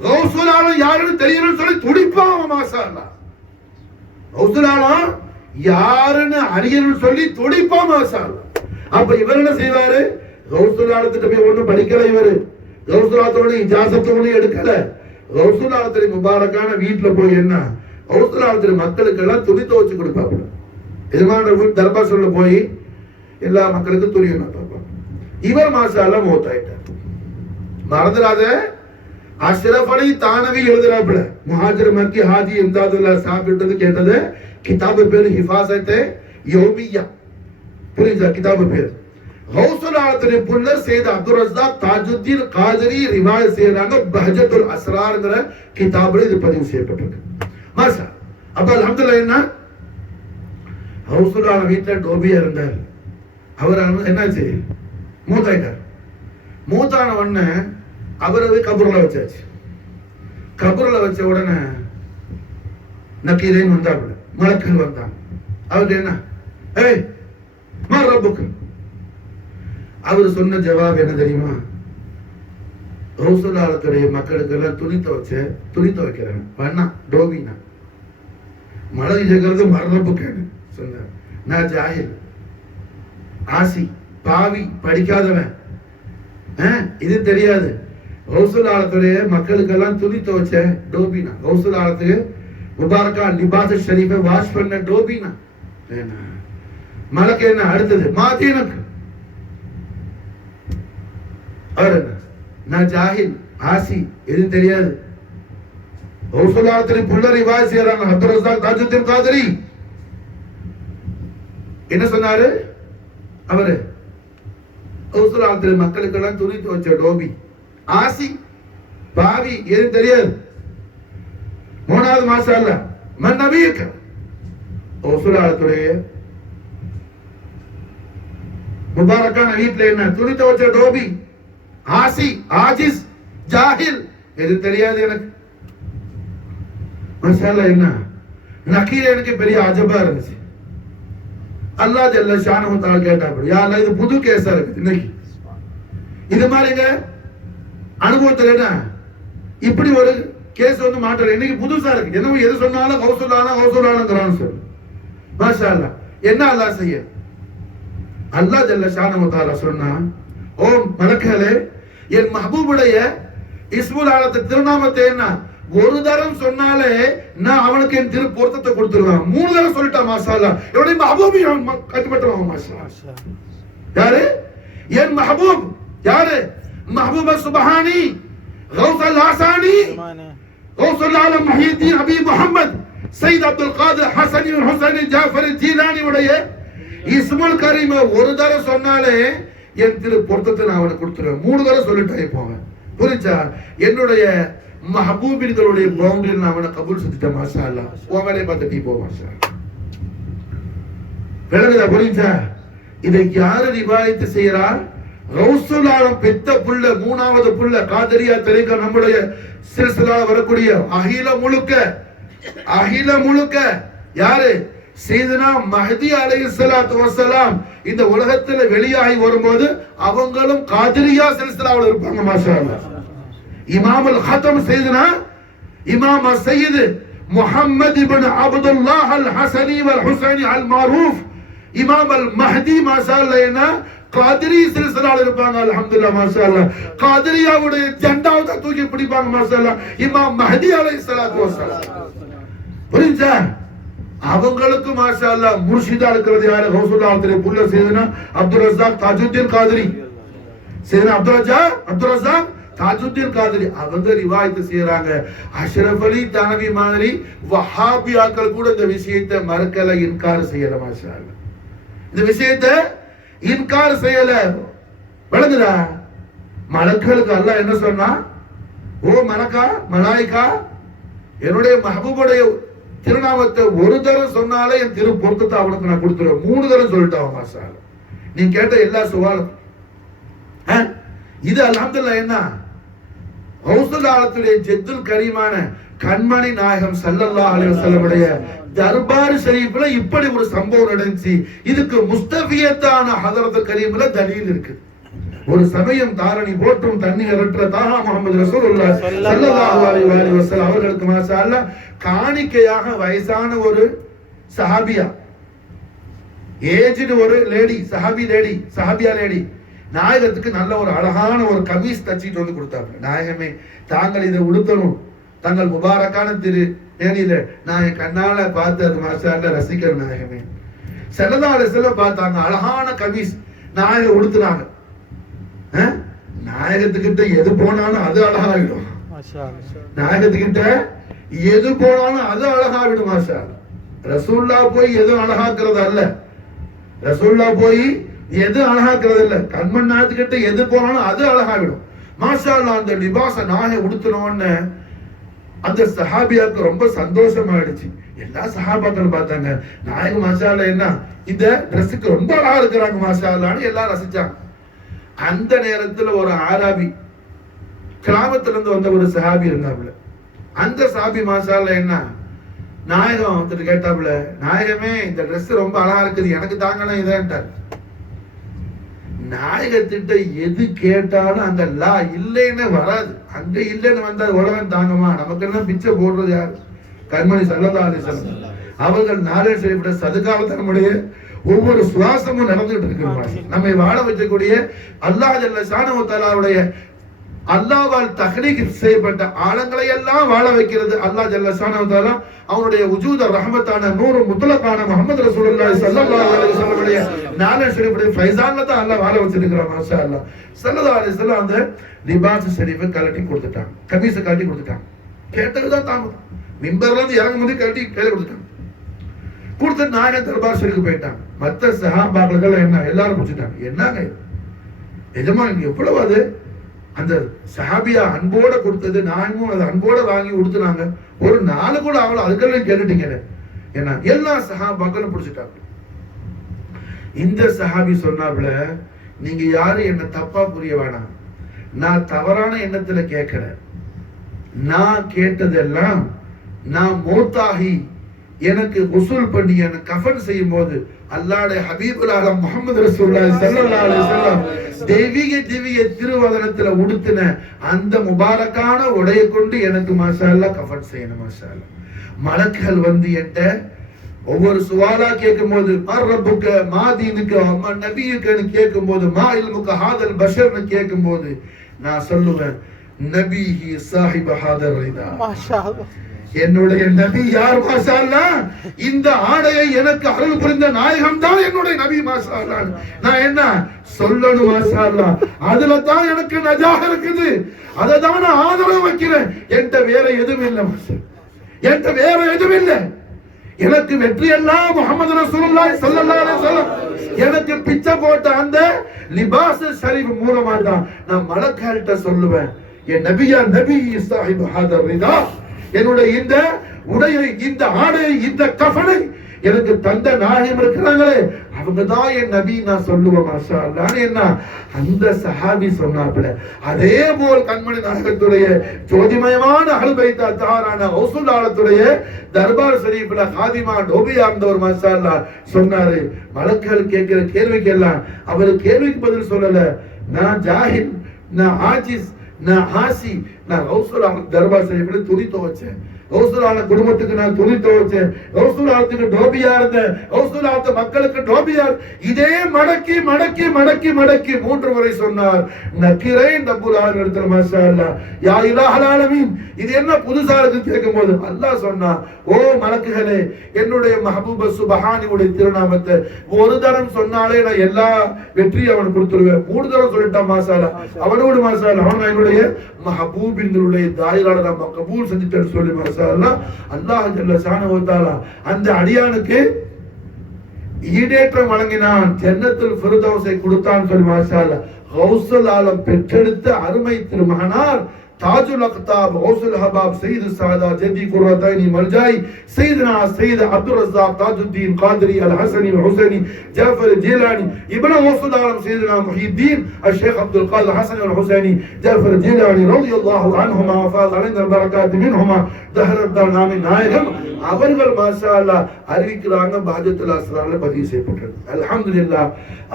கௌசுல் ஆலம் யாருன்னு தெரியணும்னு சொல்லி துடிப்பான். மாஷா அல்லாஹ், கௌசுல் ஆலம் யாருன்னு அறியணும்னு சொல்லி துடிப்பான். மாஷா அல்லாஹ். அப்ப இவர் என்ன செய்வாரு, கௌசுல் ஆலத்திட்ட போய் ஒண்ணும் படிக்கல. இவரு கௌசுல் ஆலத்தோட இஜாசத்தோட எடுக்கல. கௌசுல் ஆலத்தின் முபாரக்கான வீட்டுல போய் என்ன, கௌசுல் ஆலத்தின் மக்களுக்கு எல்லாம் துணி துவச்சு கொடுப்பாங்க. எஜமான தர்பார் சொல்ல போய் எல்லா மக்களுக்கும் துணி பார்ப்பாங்க. இவர் மாஷா அல்லாஹ் மௌத்தாயிட்டார். மறந்துடாத, அஷ்ரஃப் அலி தானவி எழுதுறாப்புல, முஹாஜிர் மக்கி ஹாஜி இம்தாதுல்லா சாப்பிட்டது கேட்டது. கிதாபு பேரு ஹிஃபாஸத்தே யௌமியா. புரியுதா கிதாபு பேரு? கௌசுல் ஆலத்துடைய புல்லர் சையத் அப்துல் ரஸாக் தாஜுத்தீன் காதரி ரிவாயத் செய்றாங்க. பஹஜத்துல் அஸ்ரார்ங்கற கிதாபுல இது பதிவு செய்யப்பட்டிருக்கு. மாஷா. அப்ப அல்ஹம்துலில்லாஹ் என்ன, கௌசுல் ஆலம் வீட்டுல டோபியா இருந்தார். அவர் என்னாச்சு, மூத்தாயிட்டார். மூத்தான உடனே அவரை கபூர்ல வச்சாச்சு. கபூர்ல வச்ச உடனே நக்கீரேன் வந்தாப்புல, மலக்குகள் வந்தான். அவருக்கு என்ன, ஏய் மா ரப்புக்கு. அவர் சொன்ன ஜவாப் என்ன தெரியுமா, கௌசுல் ஆலத்துடைய மக்களுக்கு எல்லாம் துணி துவைக்கிறேன் பண்ணா டோபினா மழை ஜெகிறது மரப்புக்கு சொன்னார். நான் ஜாஹில், ஆசி, பாவி, படிக்காதவன், இது தெரியாது. கௌசுல் ஆலத்துடைய மக்களுக்கெல்லாம் துணி துவைச்ச டோபினா, கௌசுல் ஆலத்துக்கு முபாரக்கா லிபாஸ் ஷரீஃபை வாஷ் பண்ண டோபினா. மலக்கு என்ன அடுத்தது, மாதீனக்கு. நான் ஜாஹில், ஆசி, இது தெரியாது. கௌசுல் ஆலத்துடைய புள்ள ரிவாயத் செய்றாங்க. அப்துல் ரஸாக் தாஜுத்தீன் காதரி என்ன சொன்னாரு, அவரு கௌசுல் ஆலத்துடைய மக்களுக்கெல்லாம் துணி துவைச்ச டோபி, ஆசி, பாவி, எது தெரியாது. மூணாவது மாஷா அல்லாஹ் மன் நபியக்க. கௌசுல் ஆலத்துடைய முபாரக்கான வீட்டுல என்ன துணி துவைச்ச டோபி, ஆசி, ஆஜிஸ், ஜாஹில், எது தெரியாது எனக்கு. மாஷா அல்லாஹ். என்ன நக்கீர் எனக்கு பெரிய அஜபா இருந்துச்சு. அல்லாஹ் ஜல்ல ஷானஹு தஆலா கேட்டாப்படி, யா அல்லாஹ் இது புது கேஸா இருக்கு. இன்னைக்கு இது மாதிரிங்க அனுபவத்துல என்ன இப்படி ஒரு கேஸ் வந்து மாட்டல. இன்னைக்கு புதுசா இருக்கு. என்ன எது சொன்னாலும் கௌசுலானங்கிறான்னு சொல்லு. மாஷா அல்லாஹ். என்ன அல்லாஹ் செய்ய, அல்லாஹ் ஜல்ல ஷானஹு தஆலா சொன்னா, ஓ மலக்குகளே, என் மஹபூபுடைய இஸ்முல் ஆலத்து திருநாமத்தை என்ன ஒரு தரம் சொன்னாலே நான் அவனுக்கு என் திரு பொருத்தத்தை கொடுத்துருவேன். 3 தரம் சொல்லிட்டான். மாஷா அல்லாஹ். என்னுடைய மஹபூபி கட்டுப்பட்டுவான். மாஷா அல்லாஹ். யாரு என் மஹபூப்? யாரு? மஹபூப சுப்ஹானி, கௌசுல் ஆசானி, கௌசுல் ஆலம் முஹியுத்தீன் அபி முஹம்மத் சையத் அப்துல் காதிர் ஹசனி ஹுசைனி ஜாஃபர் ஜீலானி உடைய இஸ்முல் கரீம ஒரு தரம் சொன்னாலே என் திரு பொருத்தத்தை நான் அவனுக்கு கொடுத்துருவேன். 3 தரம் சொல்லிட்டேன். போவேன். புரிஞ்சா? என்னுடைய மஹபூபின்களுடைய பவுண்டரி நான் அவனை கபூல் செஞ்சுட்டேன். மாஷா அல்லாஹ். உன் வேலையை பார்த்து நீ போ. மாஷா அல்லாஹ். விளங்குதா? புரிஞ்சா? இதை யாரு ரிவாயத்து செய்யறார்? கௌசுல் ஆலம் பெத்த புள்ள, 3வது புள்ள காதரியா தரீகா நம்முடைய சில்சிலா வரக்கூடிய அகில முழுக்க யாரு? சையதுனா மஹ்தி அலைஹிஸ்ஸலாத்து வஸ்ஸலாம் இந்த உலகத்துல வெளியாகி வரும்போது அவங்களும் காதரியா சில்சிலாவுல இருப்பாங்க. மாஷா அல்லாஹ். இமாம் அல் ஹத்தம் சையதுனா இமாம் சையது முஹம்மது இப்னு அப்துல்லாஹ் அல் ஹசனி வல் ஹுசைனி அல் மாரூஃப் இமாம் அல் மஹ்தி மாஷா அல்லாஹ் காதரி சில்சிலால இருப்பாங்க. அல்ஹம்துலில்லாஹ். மாஷா அல்லாஹ். காதரியாவுடைய ஜெண்டாவை தூக்கி பிடிப்பாங்க. மாஷா அல்லாஹ். இமாம் மஹ்தி அலைஹிஸ்ஸலாத்து வஸ்ஸலாம். புரிஞ்சா? அவங்களுக்கு மாஷா அல்லாஹ் முர்ஷிதா இருக்கிறது யாரு? கௌசுல் ஆலத்துடைய புள்ள சையதுனா அப்துல் ரஸாக் தாஜுத்தீன் காதரி. சையதுனா அப்துல் ரஸாக் தாஜுத்தீன் காதரி அவங்க ரிவாயத்து செய்யறாங்க. அஷ்ரஃப் அலி தானவி மாதிரி வஹாபியாக்கள் கூட இந்த விஷயத்தை மறுக்கல, இன்கார் செய்யல. மாஷா அல்லாஹ். இந்த விஷயத்தை இன்கார் செய்யல. விளங்குதா? மலக்களுக்கு அல்லாஹ் என்ன சொன்னா, ஓ மலக்கா மலாய்க்கா, என்னுடைய மஹபூபுடைய திருநாமத்தை ஒரு தரம் சொன்னாலே என் திரு பொருத்தத்தை அவனுக்கு நான் கொடுத்துருவேன். 3 தரம் சொல்லிட்டான் மாஷா அல்லாஹ். நீ கேட்ட எல்லா சுவாலும் இது அல்ஹம்துலில்லாஹ். என்ன கௌசுல் ஆலத்துடைய ஜெத்துல் கரீமான கண்மணி நாயகம் ஸல்லல்லாஹு அலைஹி வஸல்லம் தர்பார் ஷரீஃப்ல இப்படி ஒரு சம்பவம் நடந்துச்சு. இதுக்கு முஸ்தஃபியத்தான ஹதரத் கரீம்ல தலீல் இருக்கு. ஒரு சமயம் தாரணி போற்றும் தண்ணி அரற்ற தாஹா முஹம்மது ரசூலுல்லாஹ் ஸல்லல்லாஹு அலைஹி வஸல்லம் அவர்களுக்கு மாஷா அல்லாஹ் காணிக்கையாக வயசான ஒரு சஹாபியா, ஏஜ்டு ஒரு லேடி, சஹாபியா லேடி நாயகத்துக்கு நல்ல ஒரு அழகான ஒரு கமீஸ் தச்சிட்டு வந்து கொடுத்தாங்க. நாயகமே, தாங்கள் இதை உடுத்தணும், தங்கள் முபாரக்கான திரு நேரில நான் என் கண்ணால பார்த்து அது மாஷா அல்லாஹ் ரசிக்கிறேன். நாயகமே ஸல்லல்லாஹு அலைஹி வஸல்லம் பார்த்தாங்க, அழகான கமீஸ் நாயகம் உடுத்துனாங்க. நாயகத்துக்கிட்ட எது போனாலும் அது அழகாவிடும். நாயகத்துக்கிட்ட எது போனாலும் அது அழகாவிடும். மாஷா அல்லாஹ். ரசூல்லா போய் எது அழகாக்குறது அல்ல, ரசூல்லா போய் எது அழகாக்குறது இல்ல, கண்மன் நாயகத்துக்கிட்ட எது போனாலும் அது அழகாவிடும். மாஷா அல்லாஹ். அந்த லிபாச நாயகம் உடுத்தணும்னு அந்த சஹாபியாவுக்கு ரொம்ப சந்தோஷமாயிடுச்சு. எல்லா சஹாபாக்களும் பார்த்தாங்க, நாயகம் மாஷா அல்லாஹ் என்ன இந்த ட்ரெஸ்ஸுக்கு ரொம்ப அழகா இருக்கிறாங்க மாஷா அல்லாஹ்னு எல்லாம் ரசிச்சாங்க. அந்த நேரத்துல ஒரு ஆராபி, கிராமத்துல இருந்து வந்த ஒரு சஹாபி இருந்தாப்புல. அந்த சஹாபி மாஷா அல்லாஹ் என்ன நாயகம் வந்துட்டு கேட்டாப்புல, நாயகமே இந்த ட்ரெஸ் ரொம்ப அழகா இருக்குது, எனக்கு தாங்கலாம் இதான்ட்டார். நாயகத்திட்ட எது கேட்டாலும் அங்க லா இல்லைன்னு வராது. அங்க இல்லைன்னு வந்தா உலகம் தாங்கமா? நமக்கு எல்லாம் பிச்சை போடுறது யாரு? கண்மணி ஸல்லல்லாஹு அலைஹி வஸல்லம் அவர்கள் நாளே செய்யப்பட்ட சதுகாலத்தை நம்முடைய ஒவ்வொரு சுவாசமும் நடந்துட்டு இருக்கு. நம்மை வாழ வைக்கக்கூடிய அல்லாஹ் ஜல்ல ஷானஹு வ தஆலாவுடைய அல்லாஹ்வால் தஹ்லீக் செய்யப்பட்ட ஆழங்களை எல்லாம் வாழ வைக்கிறது அல்லாஹ் ஜல்ல ஷானஹு வ தஆலா. அவனுடைய வஜூத ரஹமத்தான நூறு முத்லகான முஹம்மது ரசூலுல்லாஹி ஸல்லல்லாஹு அலைஹி வஸல்லம் நாலே ஷரீஃபுடைய ஃபைசான்ல தான் அல்லாஹ் வாழ வச்சிருக்கிறான். மாஷா அல்லாஹ். ஸல்லல்லாஹு அலைஹி வஸல்லம் அந்த லிபாஸ் ஷரீஃபை கழட்டி கொடுத்துட்டாங்க, கமீஸை கழட்டி கொடுத்துட்டாங்க. கேட்டதுதான் தாமதம். மிம்பர்ல இருந்து இறங்கும் போது கழட்டி கையில கொடுத்துட்டாங்க. கொடுத்து நாயக தர்பார் ஷரீஃபுக்கு போயிட்டாங்க. மற்ற சஹாபாக்கள் என்ன எல்லாரும் பிடிச்சிட்டாங்க. என்னங்க எஜமான் எவ்வளவு அது அந்த சஹாபியா அன்போட கொடுத்தது, நானும் அதை அன்போட வாங்கி கொடுத்துனாங்க. ஒரு நாலு கூட ஆகல, அதுக்கெல்லாம் கேட்டுட்டீங்க. ஏன்னா எல்லா சஹாபாக்களும் பிடிச்சிட்டாங்க. இந்த சஹாபி சொன்னாப்புல, நீங்க யாரும் என்ன தப்பா புரிய வேணாம், நான் தவறான எண்ணத்துல கேட்கல. நான் கேட்டதெல்லாம் நான் மௌத்தாகி எனக்கு உசூல் பண்ணி எனக்கு கஃபன் செய்யும் போது அல்லாஹ்வுடைய ஹபீபுல் ஆலம் முஹம்மது ரசூலுல்லாஹி ஸல்லல்லாஹு அலைஹி வஸல்லம் தெய்வீக திருவதனத்துல உடுத்தின அந்த முபாரக்கான உடைய கொண்டு எனக்கு மாஷா அல்லாஹ் கஃபன் செய்யணும். மாஷா அல்லாஹ். மலக்குகள் வந்து என்கிட்ட ஒவ்வொரு சுவாலா கேட்கும் போது மர்ரபுக்க மாதீனுக்க அம்மா நபியுக்கன்னு கேட்கும் போது மா இல்முக்க ஹாதல் பஷர்னு கேட்கும் போது நான் சொல்லுவேன், நபிஹி சாஹிப ஹாதர் ரிதா. மாஷா அல்லாஹ். என்னுடைய நபி யார்? மாஷா அல்லாஹ். இந்த ஆடையை எனக்கு அருள் புரிந்த நாயகம் தான் என்னுடைய நபி. மாஷா அல்லாஹ். நான் என்ன சொல்லணும்? மாஷா அல்லாஹ். அதுல தான் எனக்கு நஜாஹ் இருக்குது, அதை தான் நான் ஆதரவு வைக்கிறேன். என்கிட்ட வேற எதுவும் இல்லை. என்கிட்ட வேற எதுவும் இல்லை. எனக்கு வெற்றி எல்லாம் முஹம்மது ரசூலுல்லாஹி ஸல்லல்லாஹு அலைஹி வஸல்லம் எனக்கு பிச்சை போட்ட அந்த லிபாஸ் ஷரீஃப் மூலமா தான் நான் மலக்குகள்கிட்ட சொல்லுவேன், என் நபியா நபி சாஹிப் ஹாதர் ரிதா, என்னுடைய இந்த உடையை, இந்த ஆடையை, இந்த கஃபனை எனக்கு தந்த நாயகம் இருக்கிறாங்களே அவங்க தான் என் நபி நான் சொல்லுவேன். மாஷா அல்லாஹ். என்ன அந்த சஹாபி சொன்னாப்புல, அதே போல் கண்மணி நாயகத்துடைய ஜோதிமயமான அஹ்லுல் பைத் தாரான கௌசுல் ஆலத்துடைய தர்பார் ஷரீஃப்ல காதிமா டோபியா இருந்தவர் மாஷா அல்லாஹ் சொன்னாரு, மலக்குகள் கேட்கிற கேள்விக்கெல்லாம் அவர் கேள்விக்கு பதில் சொல்லல. நான் ஜாஹில், நான் ஆஜிஸ், நான் ஆசி, நான் கௌசுல் ஆல தர்பார் ஷரீஃப்ல துணி துவைச்சேன். கௌசுல் ஆல குடும்பத்துக்கு நான் துணி துவைச்சேன். கௌசுல் ஆலத்துக்கு டோபியா இருந்தேன். கௌசுல் ஆலத்து மக்களுக்கு டோபியா. இதே மடக்கி மடக்கி மடக்கி மடக்கி 3 முறை சொன்னார். நக்கிரைன் ரப்புல் ஆலமீன் இடத்துல மாஷா அல்லாஹ், யா இலாஹல் ஆலமீன், இது என்ன புதுசா இருக்கு கேட்கும்போது அல்லாஹ் சொன்னா, ஓ மலக்குகளே, என்னுடைய மஹபூப சுப்ஹானியுடைய திருநாமத்தை ஒரு தரம் சொன்னாலே நான் எல்லா வெற்றியும் அவனுக்கு கொடுத்துருவேன். 3 தரம் சொல்லிட்டான். மாஷா அல்லாஹ். அவனோடு மாஷா அல்லாஹ் அவன் என்னுடைய மஹபூபின்களுடைய தாயிலான நம்ம கபூல் செஞ்சுட்டேன்னு சொல்லி மாஷா அல்லாஹ் அல்லாஹ் ஜல்ல ஷானஹு வ தஆலா அந்த அடியானுக்கு ஈடேற்றம் வழங்கினான், ஜன்னத்துல் ஃபிர்தௌஸை கொடுத்தான் சொல்லி மாஷா அல்லாஹ் கௌசுல் ஆலம் பெற்றெடுத்த அருமை திருமகனார் தாஜுல் அக்தாப் கௌசுல் ஹபாப் சையது சாதா ஜதி குர்ரத்தைனி மல்ஜாய் சையதுனா சையது அப்துல் ரஸாக் தாஜுத்தீன் காதிரி அல் ஹசனி ஹுசைனி ஜாஃபர் ஜீலானி இப்னு கௌசுல் ஆலம் சையதுனா முஹித்தீன் அஷேக் அப்துல் காதிர் ஹசன் அல் ஹுசைனி ஜாஃபர் ஜீலானி ரலியல்லாஹு அன்ஹுமா வஃபாஸ் அலைனா பரகாத் மின்ஹுமா தஹரத் நாமின் நாயகம் அவர்கள் மாஷா அல்லாஹ் அறிவிக்கிறாங்க பாஜத்துல் அஸ்ரார்ல பதிவு செய்யப்பட்டது. அல்ஹம்துலில்லாஹ்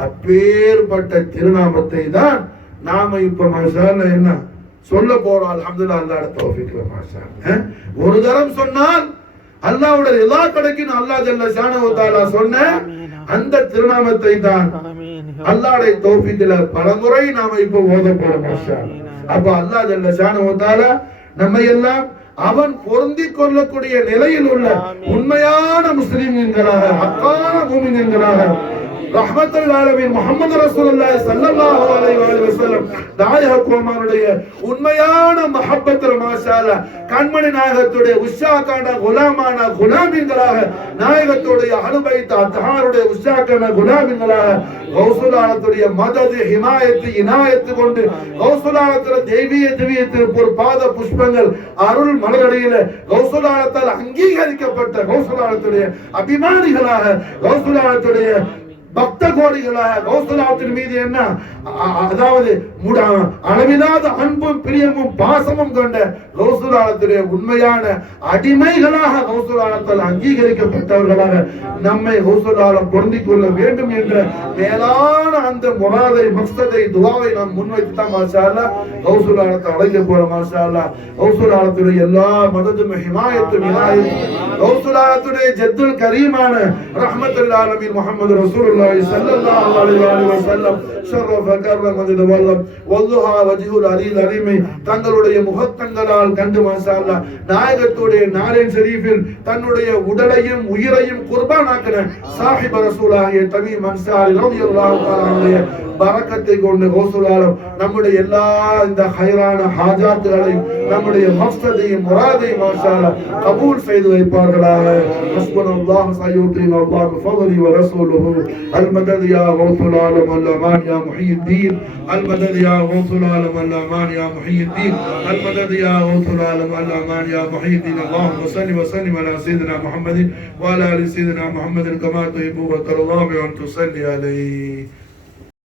அப்பேற்பட்ட திருநாமத்தை தான் நாம இப்ப மாஷா அல்லாஹ் என்ன சொல்ல போறோம். அல்ஹம்துலில்லாஹ் அல்லாஹ்வோட தௌஃபீக்ல மாஷா அல்லாஹ். ஒரு தரம் சொன்னால் அல்லாஹ்வுடைய எல்லா கிடைக்கும் அல்லாஹ் ஜல்ல ஷானஹு வ தஆலா சொன்ன அந்த திருநாமத்தை தான் அல்லாஹ்வுடைய தௌஃபீக்ல பலமுறை நாம இப்ப ஓத போறோம் மாஷா அல்லாஹ். அப்ப அல்லாஹ் ஜல்ல ஷானஹு வ தஆலா நம்மை எல்லாம் அவன் பொருந்திக் கொள்ளக்கூடிய நிலையில் உள்ள உண்மையான முஸ்லிம்களாக ஹக்கான மூமின்களாக ரஹ்மத்துல் ஆலமீன் முஹம்மது ரசூலுல்லாஹி ஸல்லல்லாஹு அலைஹி வஸல்லம் நாயக கோமானுடைய உண்மையான மஹப்பத்தில் மாஷா அல்லாஹ் கண்மணி நாயகத்துடைய உஷாக்கான குலாமான குலாமின்களாக நாயகத்துடைய அனுபவித்த அத்தாருடைய உஷாக்கான குலாமின்களாக கௌசுல் ஆலத்துடைய மதது ஹிமாயத்து இனாயத்து கொண்டு கௌசுல் ஆலத்துல தெய்வீக ஒரு பாத புஷ்பங்கள் அருள் மலரடியில கௌசுல் ஆலத்தால் அங்கீகரிக்கப்பட்ட கௌசுல் ஆலத்துடைய அபிமானிகளாக கௌசுல் ஆலத்துடைய பக்த கோடிகளாக கௌசுல் ஆலத்தின் மீது என்ன அதாவது அளவில்லாத அன்பும் பிரியமும் பாசமும் கொண்ட கௌசுல் ஆலத்துடைய உண்மையான அடிமைகளாக கௌசுல் ஆலத்தால் அங்கீகரிக்கப்பட்டவர்களாக நம்மை கௌசுல் ஆலம் பொருந்திக் கொள்ள வேண்டும் என்ற மேலான அந்த முராதை மக்சதை துவாவை நாம் முன்வைத்து தான் மாஷா அல்லாஹ் கௌசுல் ஆலத்தை அடைக்க போறோம் மாஷா அல்லாஹ். கௌசுல் ஆலத்துடைய எல்லா மததும் ஹிமாயத்தும் இனாயத்தும் கௌசுல் ஆலத்துடைய ஜத்துல் கரீமான ரஹ்மத்துல் ஆலமீன் முஹம்மது ரசூலுல்லாஹி ஸல்லல்லாஹு அலைஹி வஸல்லம் ஷரஃப கர்ரம் மஜித் வல்லம் வல்லுஹா வஜ்ஹுல் அலீல் அலீமை தங்களுடைய முகத்தங்களால் கண்டு மாஷா அல்லாஹ் நாயகத்துடைய நாரின் ஷரீஃபில் தன்னுடைய உடலையும் உயிரையும் குர்பானாக்கின சாஹிப் ரசூலுல்லாஹி தமீம் அன்சாரி ரலியல்லாஹு தஆலா அன்ஹு பரக்கத்தை கொண்டு கௌசுல் ஆலம் நம்முடைய எல்லா இந்த ஹைரான ஹாஜாத்துகளையும் நம்முடைய மக்சதையும் முராதையும் மாஷா அல்லாஹ் கபூல் செய்து வைப்பார்களாக. ஹஸ்புனல்லாஹு சய்யுதீன் அல்லாஹ் பிஃضلி வ ரசூலுஹு المدد يا غوث العالم الأمان يا محي الدين المدد يا غوث العالم الأمان يا محي الدين المدد يا غوث العالم الأمان يا محي الدين. اللهم صل وسلم على سيدنا محمد وعلى آل سيدنا محمد كما تحب وترضى وأن تصلي عليه.